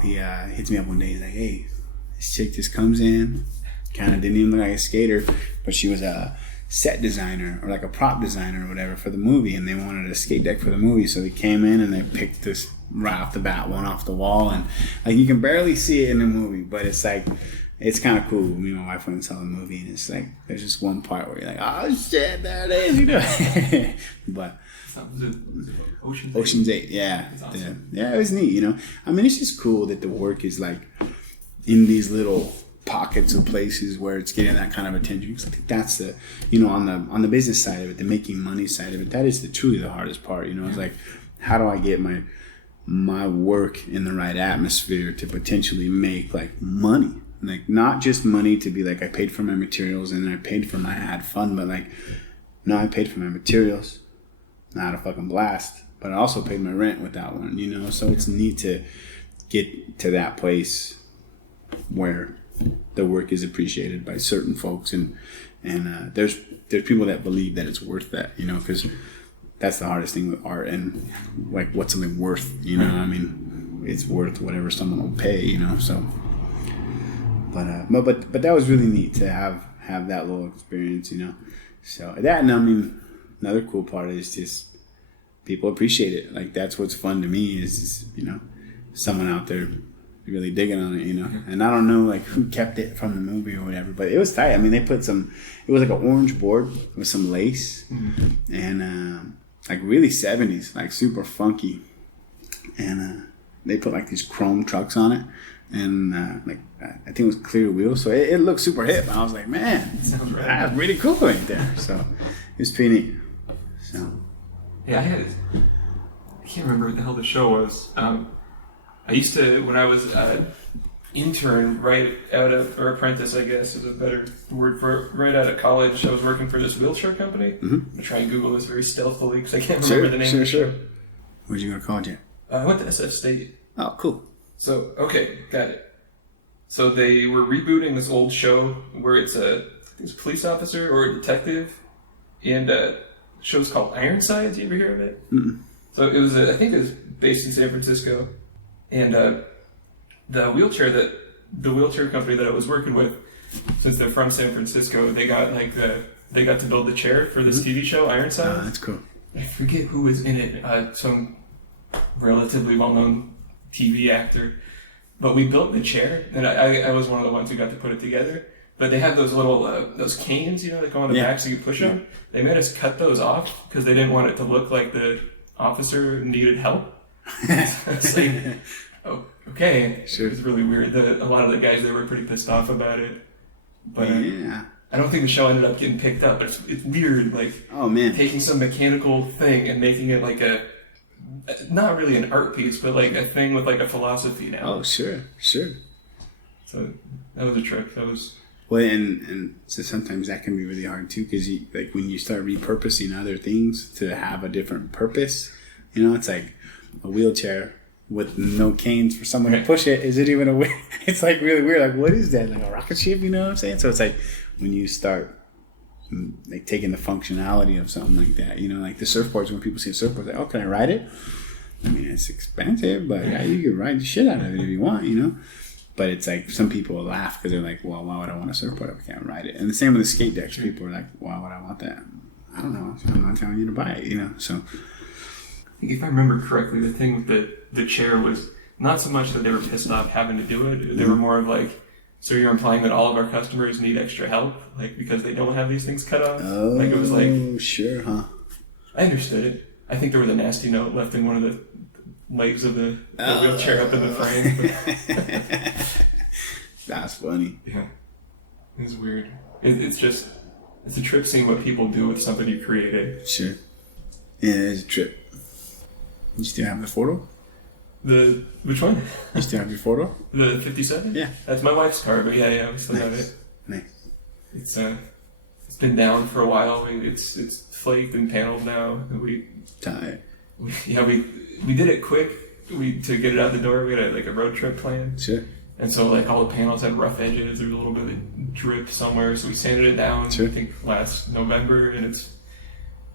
he hits me up one day. He's like, "Hey, this chick just comes in, kind of didn't even look like a skater, but she was a set designer or like a prop designer or whatever for the movie, and they wanted a skate deck for the movie, so they came in and they picked this right off the bat, one off the wall, and like you can barely see it in the movie, but it's like it's kind of cool. Me and my wife went and saw the movie, and it's like there's just one part where you're like, oh shit, there it is, you know. But was it Ocean's 8, yeah. Awesome. Yeah, it was neat, you know. I mean, it's just cool that the work is like in these little pockets of places where it's getting that kind of attention. Because I think that's the, you know, on the business side of it, the making money side of it, that is truly the hardest part. You know, it's like, how do I get my work in the right atmosphere to potentially make like money? Like not just money to be like I paid for my materials and I paid for I had fun, but like no, I paid for my materials, I had a fucking blast, but I also paid my rent with that one. You know, so it's neat to get to that place where the work is appreciated by certain folks, and there's people that believe that it's worth that, you know, because that's the hardest thing with art, and like what's something worth, you know. I mean, it's worth whatever someone will pay, you know. So, but that was really neat to have that little experience, you know. So that, and I mean, another cool part is just people appreciate it. Like that's what's fun to me is you know, someone out there really digging on it, you know. And I don't know like who kept it from the movie or whatever, but it was tight. I mean, they put it was like an orange board with some lace, and like really 70s, like super funky, and they put like these chrome trucks on it, and like I think it was clear wheels, so it looked super hip. I was like, man, that's really cool right there. So it was pretty neat. So yeah, I can't remember what the hell the show was. I used to, when I was intern right out of, or apprentice, I guess is a better word for it, right out of college, I was working for this wheelchair company. I'm going to try and Google this very stealthily because I can't remember the name of the show. Where'd you go to college at? I went to SF State. Oh, cool. So, okay, got it. So they were rebooting this old show where it's I think it's a police officer or a detective, and the show's called Ironsides. You ever hear of it? Mm-mm. So it was, I think it was based in San Francisco, and the wheelchair company that I was working with, since they're from San Francisco, they got to build the chair for this TV show Ironsides. Oh, that's cool. I forget who was in it. Some relatively well-known TV actor. But we built the chair, and I was one of the ones who got to put it together. But they had those little those canes, that go on the back so you push them. They made us cut those off because they didn't want it to look like the officer needed help. It's like, oh, okay. Sure. It was really weird. A lot of the guys, they were pretty pissed off about it. But yeah. I don't think the show ended up getting picked up. It's weird, like, oh man, taking some mechanical thing and making it like not really an art piece, but like a thing with like a philosophy now. Oh, sure. So that was a trick. That was... Well, and so sometimes that can be really hard too, because like when you start repurposing other things to have a different purpose, it's like a wheelchair with no canes for someone to push it. Is it even a? It's like really weird. Like, what is that? Like a rocket ship? You know what I'm saying? So it's like when you start like taking the functionality of something like that, like the surfboards. When people see a surfboard, like, oh, can I ride it? I mean, it's expensive, but yeah, you can ride the shit out of it if you want, But it's like some people will laugh because they're like, well, why would I want a surfboard if I can't ride it? And the same with the skate decks. People are like, why would I want that? I don't know. I'm not telling you to buy it, So I think if I remember correctly, the thing with the chair was not so much that they were pissed off having to do it. They were more of like, so you're implying that all of our customers need extra help, like because they don't have these things cut off. Oh, like it was like, sure, huh? I understood it. I think there was a nasty note left in one of the legs of the wheelchair up in the frame. That's funny. Yeah, it's weird. It's a trip seeing what people do with something you created. Sure. Yeah, it's a trip. You still have the photo? Which one? You still have your photo? The 57? Yeah. That's my wife's car, but yeah, we still have it. Nice. It's been down for a while. It's flaked and paneled now. Tight. We did it quick. To get it out the door, we had a road trip planned. Sure. And so all the panels had rough edges. There was a little bit of drip somewhere, so we sanded it down. Sure. I think last November, and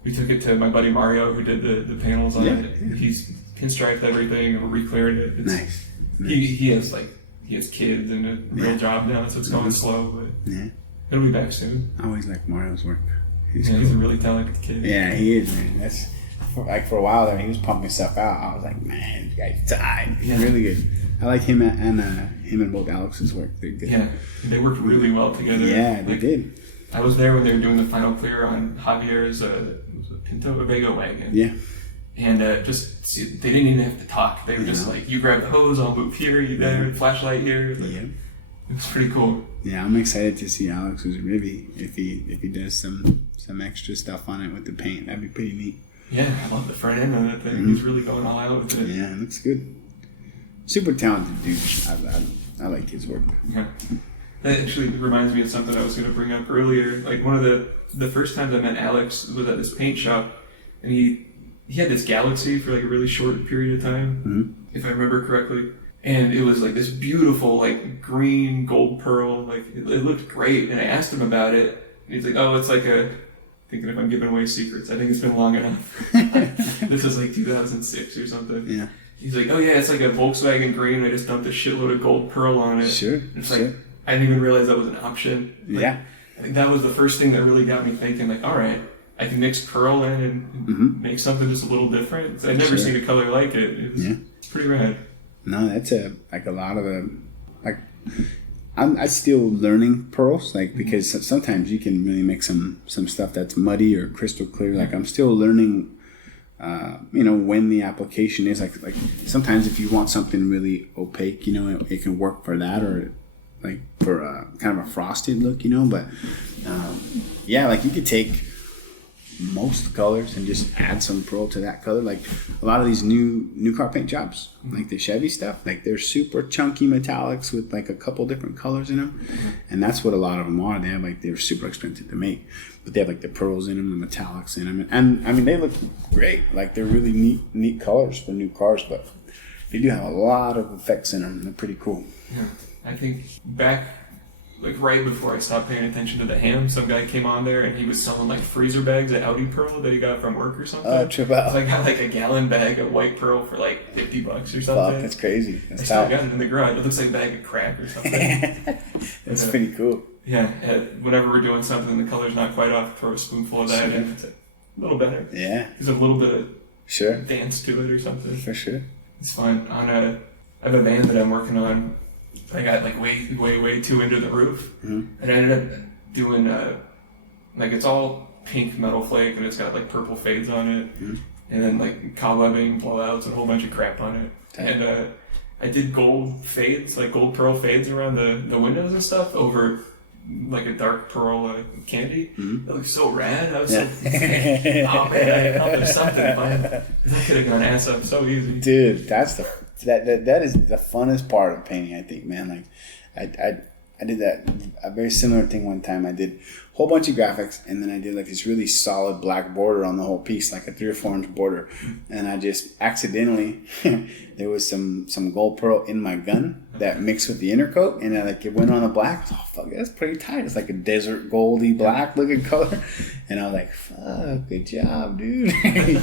we took it to my buddy Mario, who did the panels on it. Yeah. He's pinstriped everything and re-cleared it. Nice. He has kids and a real job now, so it's going slow. But it'll be back soon. I always like Mario's work. He's a really talented kid. Yeah, he is, man. That's for a while there. He was pumping stuff out. I was like, man, this guy's tight. He's really good. I like him and both Alex's work. They're good. Yeah, they worked really well together. Yeah, they did. I was there when they were doing the final clear on Javier's Pinto Vega wagon. Yeah. And they didn't even have to talk. They were just like, you grab the hose, I'll move here, you there, flashlight here. It was pretty cool. Yeah, I'm excited to see Alex's Rivy if he does some extra stuff on it with the paint. That'd be pretty neat. Yeah, I love the front end of that thing. Mm-hmm. He's really going all out with it. Yeah, it looks good. Super talented dude. I like his work. Yeah. That actually reminds me of something I was going to bring up earlier. Like one of the first times I met Alex was at this paint shop, and he had this Galaxy for a really short period of time, if I remember correctly. And it was this beautiful green gold pearl. It looked great. And I asked him about it. And he's like, oh, it's thinking if I'm giving away secrets, I think it's been long enough. This is 2006 or something. Yeah. He's like, oh yeah, it's a Volkswagen green. I just dumped a shitload of gold pearl on it. Sure. And it's I didn't even realize that was an option. Yeah. I think that was the first thing that really got me thinking, all right, I can mix pearl in and make something just a little different. I'd never seen a color like it. It's pretty rad. No, that's a lot of I'm still learning pearls, because sometimes you can really make some stuff that's muddy or crystal clear. I'm still learning, when the application is like sometimes if you want something really opaque, it can work for that, or for a kind of a frosted look, but you could take most colors and just add some pearl to that color. A lot of these new car paint jobs, the Chevy stuff, they're super chunky metallics with a couple different colors in them, and that's what a lot of them are. They have they're super expensive to make, but they have the pearls in them, the metallics in them, and I mean they look great. They're really neat colors for new cars, but They do have a lot of effects in them. They're pretty cool. Yeah, I think back, like right before I stopped paying attention to the ham, some guy came on there and he was selling like freezer bags of Audi Pearl that he got from work or something. Oh, trip out. So I got like a gallon bag of white pearl for like $50 or something. Fuck, that's crazy. That's I still got it in the garage. It looks like a bag of crack or something. That's pretty cool. Yeah, whenever we're doing something and the color's not quite off, throw a spoonful of that in. It's a little better. Yeah. There's a little bit of dance to it or something. For sure. It's fun. I have a band that I'm working on. I got like way too into the roof, and I ended up doing like it's all pink metal flake and it's got like purple fades on it, and then like cobwebbing, blowouts, and a whole bunch of crap on it. Dang. And I did gold fades, like gold pearl fades around the windows and stuff over like a dark pearl candy. It looked so rad. I was like, oh man, I accomplished something. But I could have gone ass up so easy. Dude, that is the funnest part of painting, I think, man. Like, I did a very similar thing one time. I did a whole bunch of graphics, and then I did like this really solid black border on the whole piece, like a 3 or 4 inch border. And I just accidentally, there was some gold pearl in my gun that mixed with the inner coat, and it went on the black. Oh fuck, that's pretty tight. It's like a desert goldy black looking color. And I was like, fuck, good job, dude.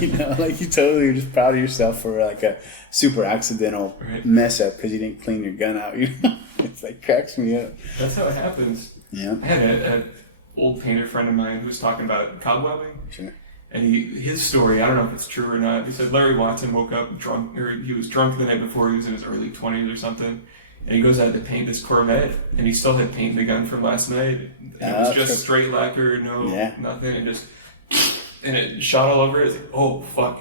You know, like you totally are just proud of yourself for like a super accidental mess up because you didn't clean your gun out. You know, it's like cracks me up. That's how it happens. Yeah. I had an old painter friend of mine who was talking about cobwebbing. Sure. And his story, I don't know if it's true or not. He said Larry Watson woke up drunk, or he was drunk the night before. He was in his early 20s or something. And he goes out to paint this Corvette, and he still had paint in the gun from last night. It was just straight lacquer, nothing, and it shot all over it. It's like, oh fuck,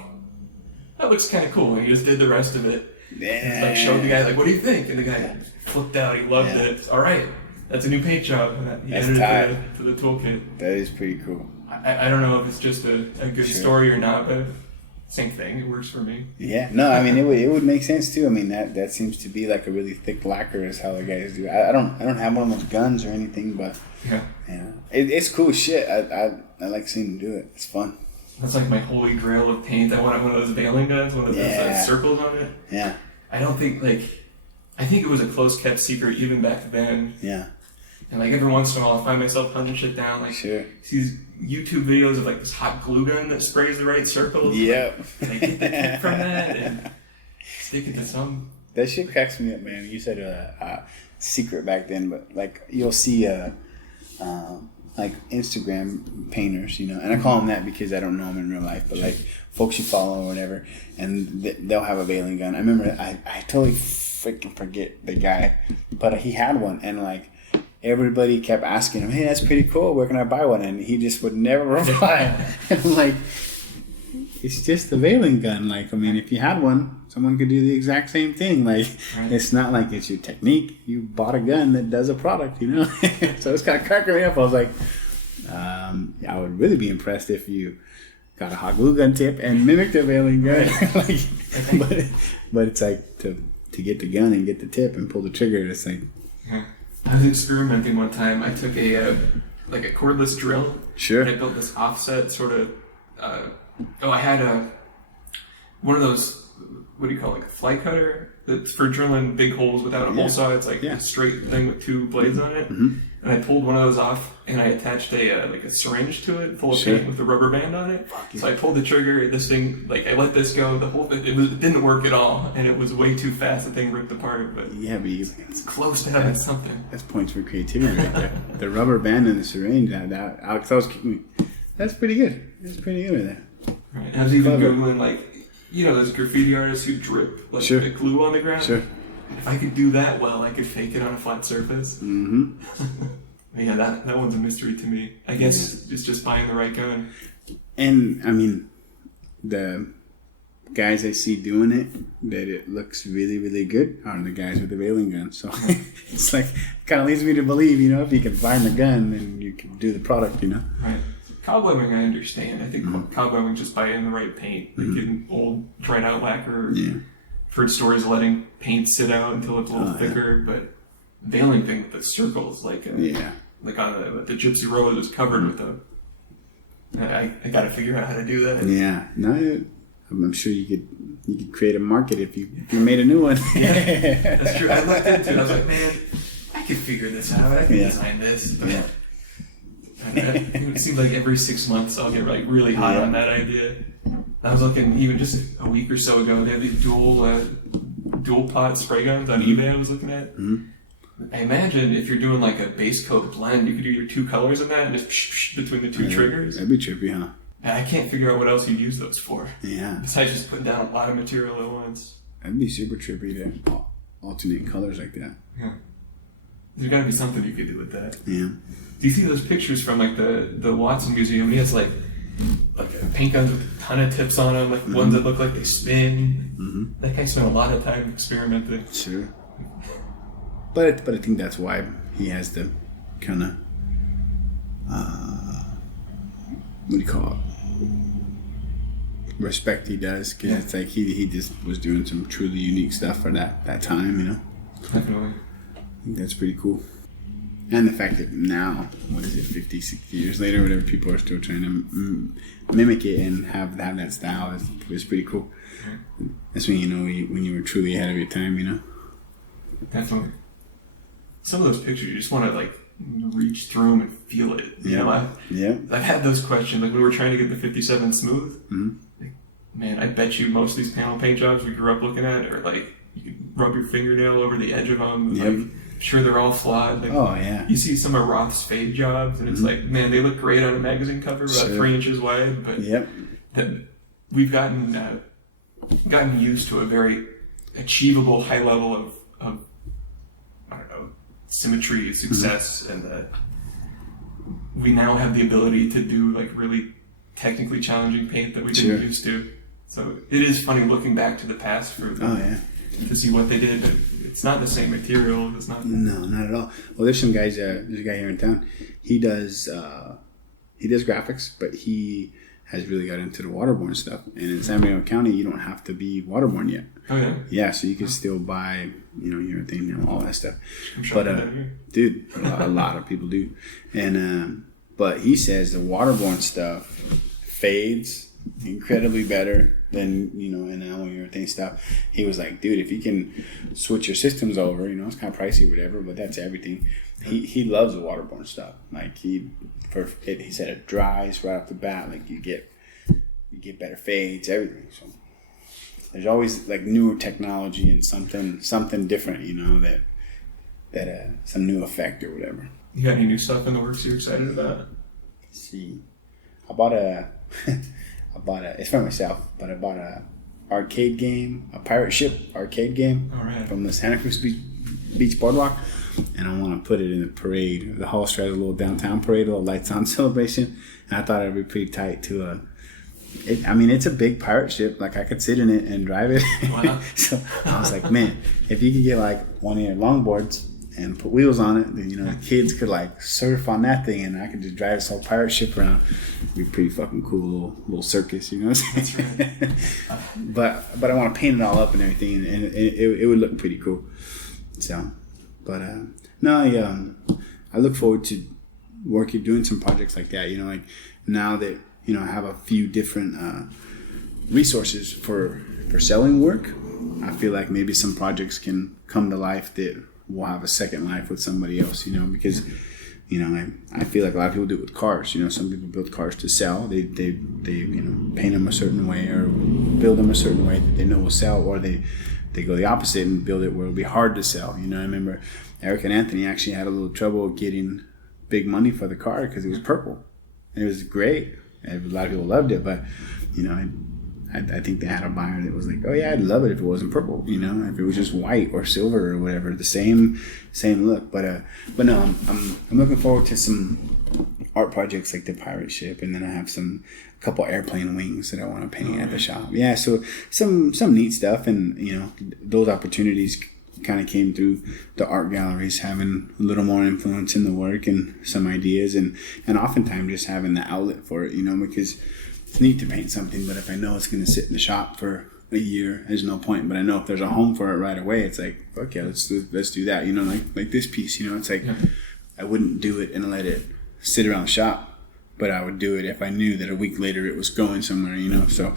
that looks kind of cool. And he just did the rest of it. Yeah. Like showed the guy, like, what do you think? And the guy flipped out. He loved it. All right, that's a new paint job. And he added it to the toolkit. That is pretty cool. I don't know if it's just a good story or not, but same thing. It works for me. Yeah, no, I mean it would make sense too. I mean that seems to be like a really thick lacquer is how the guys do. I don't have one of those guns or anything, but it's cool shit. I like seeing them do it. It's fun. That's like my holy grail of paint. I want one of those veiling guns, one of those circles on it. Yeah. I don't think I think it was a close kept secret even back then. Yeah. And like every once in a while, I find myself hunting shit down. Like these YouTube videos of like this hot glue gun that sprays the right circles. Yep. And I get the tip from that and stick it to some. That shit cracks me up, man. You said a secret back then, but like you'll see like Instagram painters, you know, and I call them that because I don't know them in real life, but like folks you follow or whatever, and they'll have a veiling gun. I remember I totally freaking forget the guy, but he had one, and like everybody kept asking him, hey, that's pretty cool, where can I buy one? And he just would never reply. And I'm like, it's just a veiling gun. Like, I mean, if you had one, someone could do the exact same thing. Like, it's not like it's your technique. You bought a gun that does a product, you know? So it's kind of cracking me up. I was like, I would really be impressed if you got a hot glue gun tip and mimicked a veiling gun. But it's like to get the gun and get the tip and pull the trigger, it's like... I was experimenting one time. I took a cordless drill. Sure. And I built this offset sort of. I had one of those. What do you call it? Like a fly cutter that's for drilling big holes without a hole saw. It's like a straight thing with 2 blades on it. Mm-hmm. And I pulled one of those off, and I attached a syringe to it full of paint with a rubber band on it. So I pulled the trigger. This thing, like I let this go. The whole thing, it didn't work at all, and it was way too fast. The thing ripped apart. But it's close to having something. That's points for creativity right there. The rubber band and the syringe. Alex, that's pretty good. That's pretty good with that. Right. I was even googling like, you know, those graffiti artists who drip like the glue on the ground. Sure. If I could do that well, I could fake it on a flat surface. Mm-hmm. Yeah, that one's a mystery to me. I guess it's just buying the right gun. And, I mean, the guys I see doing it, that it looks really, really good, are the guys with the veiling gun. So it's like, kind of leads me to believe, you know, if you can find the gun, then you can do the product, you know? Right. Cobwebbing, I understand. I think cobwebbing just by in the right paint, like getting old, dried out lacquer. Yeah. I've heard stories of letting paint sit out until it's a little thicker, but veiling thing with the circles, like on the Gypsy Rose is covered with I got to figure out how to do that. Yeah, no, I'm sure you could you could create a market if you made a new one. Yeah, that's true. I looked into it. I was like, man, I could figure this out. I can design this. But it seems like every 6 months I'll get like really high on that idea. I was looking even just a week or so ago. They had these dual pot spray guns on eBay. I was looking at. I imagine if you're doing like a base coat blend, you could do your 2 colors in that and just between the 2 triggers. That'd be trippy, huh? And I can't figure out what else you'd use those for. Yeah. Besides just putting down a lot of material at once. That'd be super trippy to alternate colors like that. Yeah. There's got to be something you could do with that. Yeah. Do you see those pictures from like the Watson Museum? He has like paint guns with a ton of tips on them, like ones that look like they spin. That guy spent a lot of time experimenting. Sure. But I think that's why he has the kind of what do you call it? Respect he does, because it's like he just was doing some truly unique stuff for that time, you know. Definitely. I think that's pretty cool. And the fact that now, 50, 60 years later, whatever, people are still trying to mimic it and have that style is pretty cool. That's when you know when you were truly ahead of your time, you know. Definitely. Some of those pictures, you just want to like reach through them and feel it. You know, I've had those questions, like when we were trying to get the 57 smooth. Like, man, I bet you most of these panel paint jobs we grew up looking at are like, you can rub your fingernail over the edge of them. Like, sure, they're all flawed. Like, you see some of Roth's fade jobs, and it's like, man, they look great on a magazine cover, about 3 inches wide. But that we've gotten used to a very achievable high level of I don't know, symmetry, success, and that we now have the ability to do like really technically challenging paint that we didn't used to. So it is funny looking back to the past for them to see what they did. It's not the same material. It's not. No, not at all. Well, there's some guys. There's a guy here in town. He does graphics, but he has really got into the waterborne stuff. And in San Bernardino County, you don't have to be waterborne yet. Oh yeah. Yeah, so you can still buy, your thing, all that stuff. But dude, a lot of people do. And but he says the waterborne stuff fades incredibly better than enamel urethane stuff. He was like, dude, if you can switch your systems over, it's kind of pricey or whatever, but that's everything. He loves the waterborne stuff. Like he said it dries right off the bat. Like you get better fades, everything. So there's always like newer technology and something different, that some new effect or whatever. You got any new stuff in the works you're excited about? Let's see, I bought a it's for myself, but I bought a arcade game, a pirate ship arcade game from the Santa Cruz Beach Boardwalk, and I want to put it in the parade. The Hollister has a little downtown parade, a little lights on celebration, and I thought it'd be pretty tight to it's a big pirate ship. Like I could sit in it and drive it. Wow. So I was like, man, if you could get like one of your longboards and put wheels on it, then the kids could like surf on that thing, and I could just drive this whole pirate ship around. It'd be pretty fucking cool, little circus, you know what I'm saying? That's right. But I want to paint it all up and everything, and it would look pretty cool. So, but I look forward to doing some projects like that. Like now that I have a few different resources for selling work, I feel like maybe some projects can come to life that will have a second life with somebody else, because I feel like a lot of people do it with cars. Some people build cars to sell. They paint them a certain way or build them a certain way that they know will sell, or they go the opposite and build it where it'll be hard to sell. I remember Eric and Anthony actually had a little trouble getting big money for the car because it was purple, and it was great. A lot of people loved it, but I think they had a buyer that was like, oh yeah, I'd love it if it wasn't purple, if it was just white or silver or whatever, the same look. But no, I'm looking forward to some art projects like the pirate ship, and then I have a couple airplane wings that I want to paint at the shop. Yeah, so some neat stuff, and those opportunities kind of came through the art galleries, having a little more influence in the work and some ideas, and oftentimes just having the outlet for it, because it's neat to paint something, but if I know it's going to sit in the shop for a year, there's no point. But I know if there's a home for it right away, it's like, okay, let's do that. Like this piece, it's like I wouldn't do it and let it sit around the shop, but I would do it if I knew that a week later it was going somewhere, So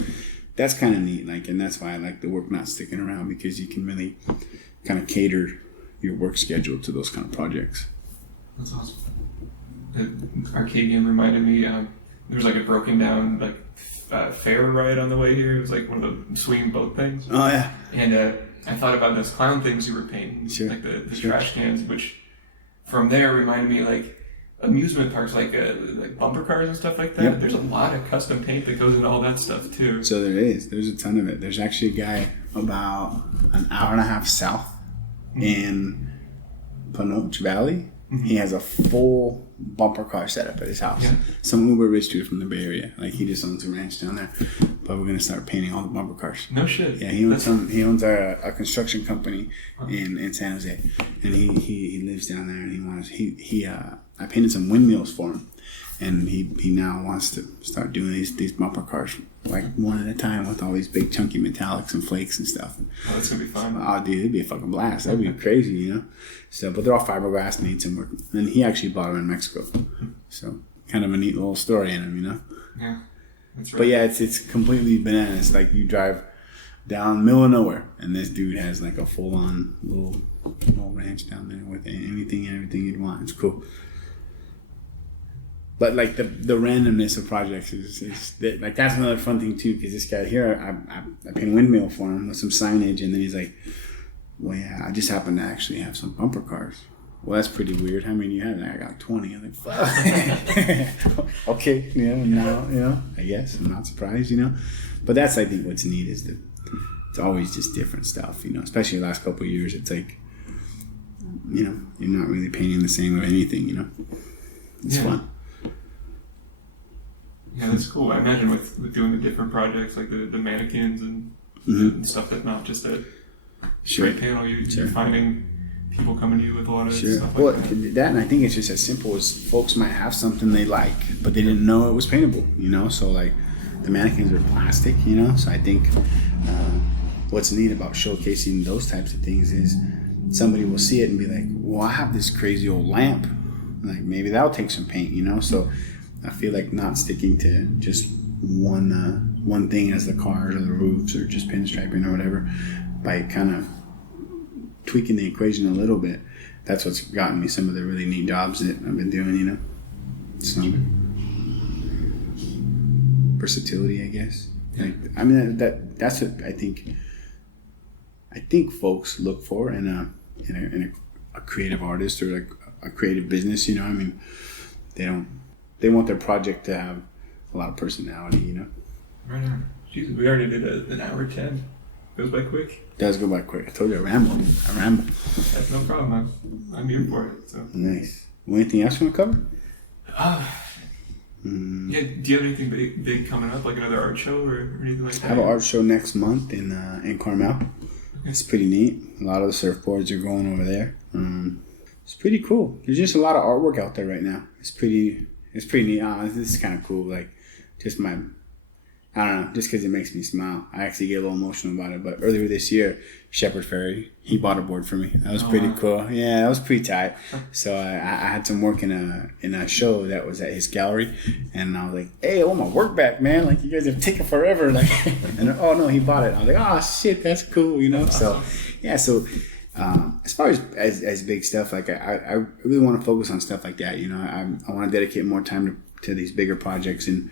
that's kind of neat. Like, and that's why I like the work not sticking around, because you can really kind of cater your work schedule to those kind of projects. That's awesome. The arcade game reminded me, there was like a broken down fair ride on the way here. It was like one of the swinging boat things. Oh yeah. And I thought about those clown things you were painting, like the trash cans, which from there reminded me like amusement parks, like bumper cars and stuff like that. Yep. There's a lot of custom paint that goes into all that stuff too. So there's a ton of it. There's actually a guy about an hour and a half south in Panoche Valley. Mm-hmm. He has a full bumper car setup at his house. Yeah. Some uber rich dude from the Bay Area. Like, he just owns a ranch down there. But we're gonna start painting all the bumper cars. No shit. Yeah, he owns a construction company in San Jose, and he lives down there. And I painted some windmills for him, and he now wants to start doing these bumper cars like one at a time with all these big chunky metallics and flakes and stuff. Oh, that's gonna be fun. Oh, dude, it'd be a fucking blast. That'd be crazy, you know. So, but they're all fiberglass, made some work, and he actually bought them in Mexico. So, kind of a neat little story in them, you know. Yeah, that's right. But yeah, it's completely bananas. Like, you drive down the middle of nowhere, and this dude has like a full on little ranch down there with anything and everything you'd want. It's cool. But like the randomness of projects is like, that's another fun thing too, because this guy here, I painted a windmill for him with some signage, and then he's like, well, yeah, I just happen to actually have some bumper cars. Well, that's pretty weird. How many do you have? I got 20. I'm like, fuck. Okay, now, I guess I'm not surprised, But that's, I think, what's neat is that it's always just different stuff, Especially the last couple of years, it's like, you're not really painting the same of anything, It's fun. Yeah, that's cool. I imagine with doing the different projects, like the mannequins and stuff that's not just a straight panel, you're finding people coming to you with a lot of stuff like that. And I think it's just as simple as folks might have something they like, but they didn't know it was paintable, So like the mannequins are plastic, So I think what's neat about showcasing those types of things is somebody will see it and be like, well, I have this crazy old lamp. Like, maybe that'll take some paint, So I feel like not sticking to just one thing as the cars or the roofs or just pinstriping or whatever, by kind of tweaking the equation a little bit. That's what's gotten me some of the really neat jobs that I've been doing, So versatility, I guess. Like, I mean, that's what I think folks look for in a creative artist or like a creative business. I mean, they want their project to have a lot of personality. Right on. Jesus, we already did an hour 10. Goes by quick. It does go by quick. I told you I ramble. That's no problem. I'm here for it. So nice. Well, anything else you want to cover? Yeah. Do you have anything big coming up, like another art show or anything like that? I have an art show next month in Carmel. Okay. It's pretty neat. A lot of the surfboards are going over there. It's pretty cool. There's just a lot of artwork out there right now. It's pretty neat. This is kind of cool. Like, just I don't know, just because it makes me smile. I actually get a little emotional about it. But earlier this year, Shepard Ferry, he bought a board for me. That was pretty cool. Yeah, that was pretty tight. So I had some work in a show that was at his gallery, and I was like, "Hey, I want my work back, man! Like, you guys have taken forever." Like, and oh no, he bought it. I was like, "Oh shit, that's cool," So yeah, so. As far as big stuff, like I really want to focus on stuff like that. I want to dedicate more time to these bigger projects, and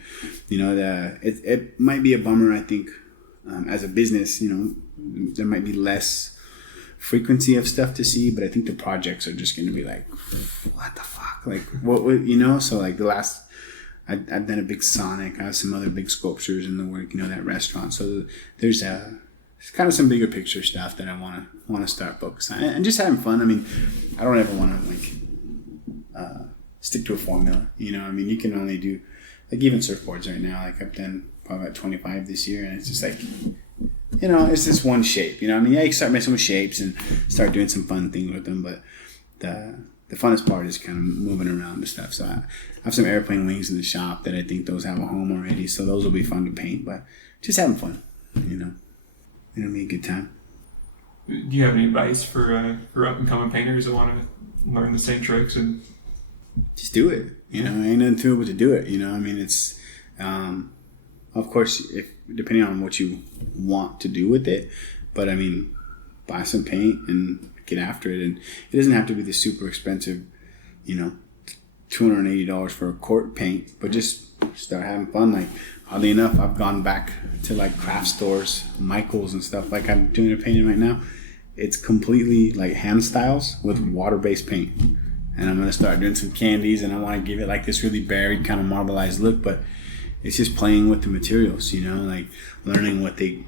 it might be a bummer. I think as a business, there might be less frequency of stuff to see, but I think the projects are just going to be like, what the fuck, like what. So like the last. I've done a big Sonic. I have some other big sculptures in the work. That restaurant. So there's it's kind of some bigger picture stuff that I want to start focusing on and just having fun. I mean, I don't ever want to stick to a formula. I mean, you can only do like even surfboards right now. Like I've done probably about 25 this year, and it's just like it's just one shape. I mean, yeah, you can start messing with shapes and start doing some fun things with them, but the funnest part is kind of moving around and stuff. So I have some airplane wings in the shop that I think those have a home already, so those will be fun to paint. But just having fun, It'll be a good time. Do you have any advice for up and coming painters that want to learn the same tricks and just do it? Ain't nothing to it but to do it. I mean, it's Of course, if depending on what you want to do with it, but I mean, buy some paint and get after it. And it doesn't have to be the super expensive, $280 for a quart paint, but just start having fun. Like, oddly enough, I've gone back to like craft stores, Michael's and stuff. Like, I'm doing a painting right now. It's completely like hand styles with water-based paint. And I'm going to start doing some candies, and I want to give it like this really buried kind of marbleized look, but it's just playing with the materials, like learning what they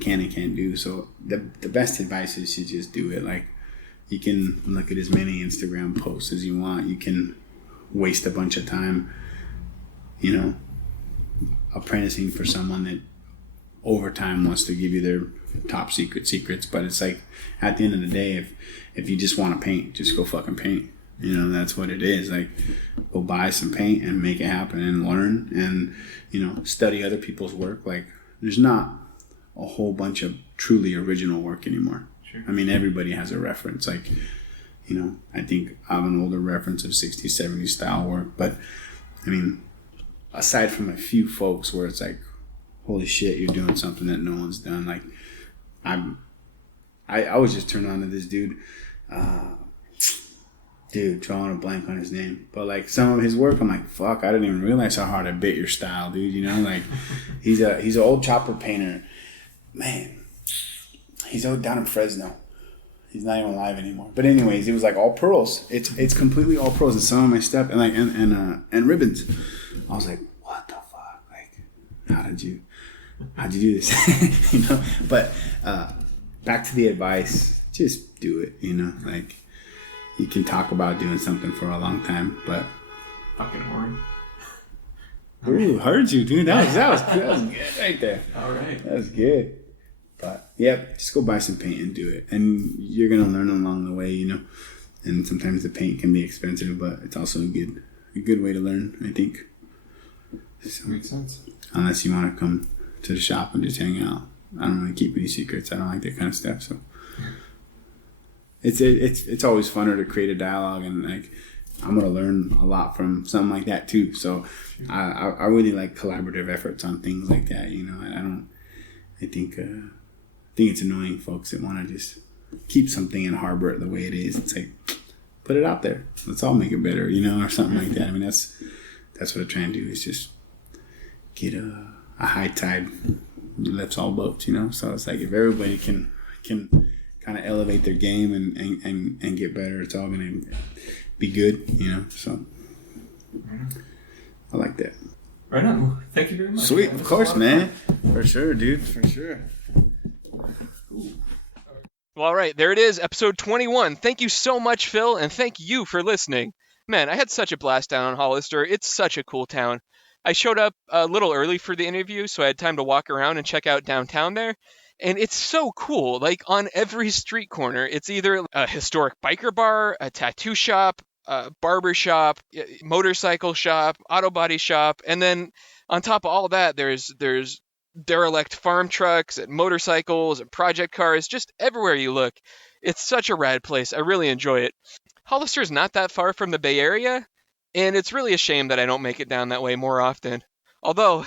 can and can't do. So the best advice is to just do it. Like, you can look at as many Instagram posts as you want. You can waste a bunch of time, apprenticing for someone that over time wants to give you their top secrets. But it's like, at the end of the day, if you just want to paint, just go fucking paint. That's what it is. Like, go buy some paint and make it happen and learn and, study other people's work. Like, there's not a whole bunch of truly original work anymore. Sure. I mean, everybody has a reference. Like, I think I have an older reference of 60s, 70s style work. But, I mean, aside from a few folks where it's like, holy shit, you're doing something that no one's done. Like, I was just turned on to this dude. Drawing a blank on his name, but like some of his work, I'm like, fuck, I didn't even realize how hard I bit your style, dude. Like, he's an old chopper painter, man. He's down in Fresno. He's not even alive anymore. But anyways, it was like all pearls. It's completely all pearls, and some of my stuff and like and ribbons. I was like, what the fuck? Like, how'd you do this? But back to the advice, just do it. Like. You can talk about doing something for a long time, but fucking horn. Ooh, heard you, dude. That was good right there. All right. That was good. But yeah, just go buy some paint and do it. And you're gonna learn along the way, And sometimes the paint can be expensive, but it's also a good way to learn, I think. So, makes sense. Unless you want to come to the shop and just hang out. I don't really keep any secrets. I don't like that kind of stuff, so It's always funner to create a dialogue, and like, I'm gonna learn a lot from something like that too. So I really like collaborative efforts on things like that. I think it's annoying folks that want to just keep something and harbor it the way it is. It's like, put it out there. Let's all make it better, or something like that. I mean, that's what I try and do, is just get a high tide lifts all boats. So it's like, if everybody can kind of elevate their game and get better, it's all going to be good, so I like that. Right on. Well, thank you very much. Sweet, of course, man. For sure, dude, for sure. Well, all right, there it is, episode 21. Thank you so much, Phil, and thank you for listening. Man, I had such a blast down on Hollister. It's such a cool town. I showed up a little early for the interview, so I had time to walk around and check out downtown there. And it's so cool. Like, on every street corner, it's either a historic biker bar, a tattoo shop, a barber shop, motorcycle shop, auto body shop, and then on top of all that, there's derelict farm trucks and motorcycles and project cars, just everywhere you look. It's such a rad place. I really enjoy it. Hollister's not that far from the Bay Area, and it's really a shame that I don't make it down that way more often. Although,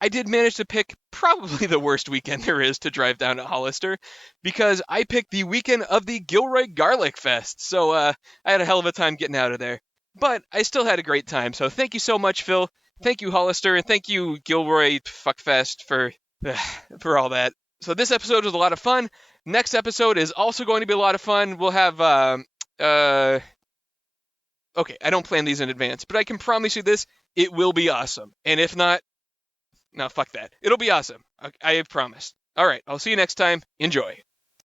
I did manage to pick probably the worst weekend there is to drive down to Hollister, because I picked the weekend of the Gilroy Garlic Fest, so I had a hell of a time getting out of there. But I still had a great time, so thank you so much, Phil. Thank you, Hollister, and thank you, Gilroy Fuckfest, for all that. So this episode was a lot of fun. Next episode is also going to be a lot of fun. We'll have, okay, I don't plan these in advance, but I can promise you this. It will be awesome. And if not, no, fuck that. It'll be awesome. I promise. All right, I'll see you next time. Enjoy.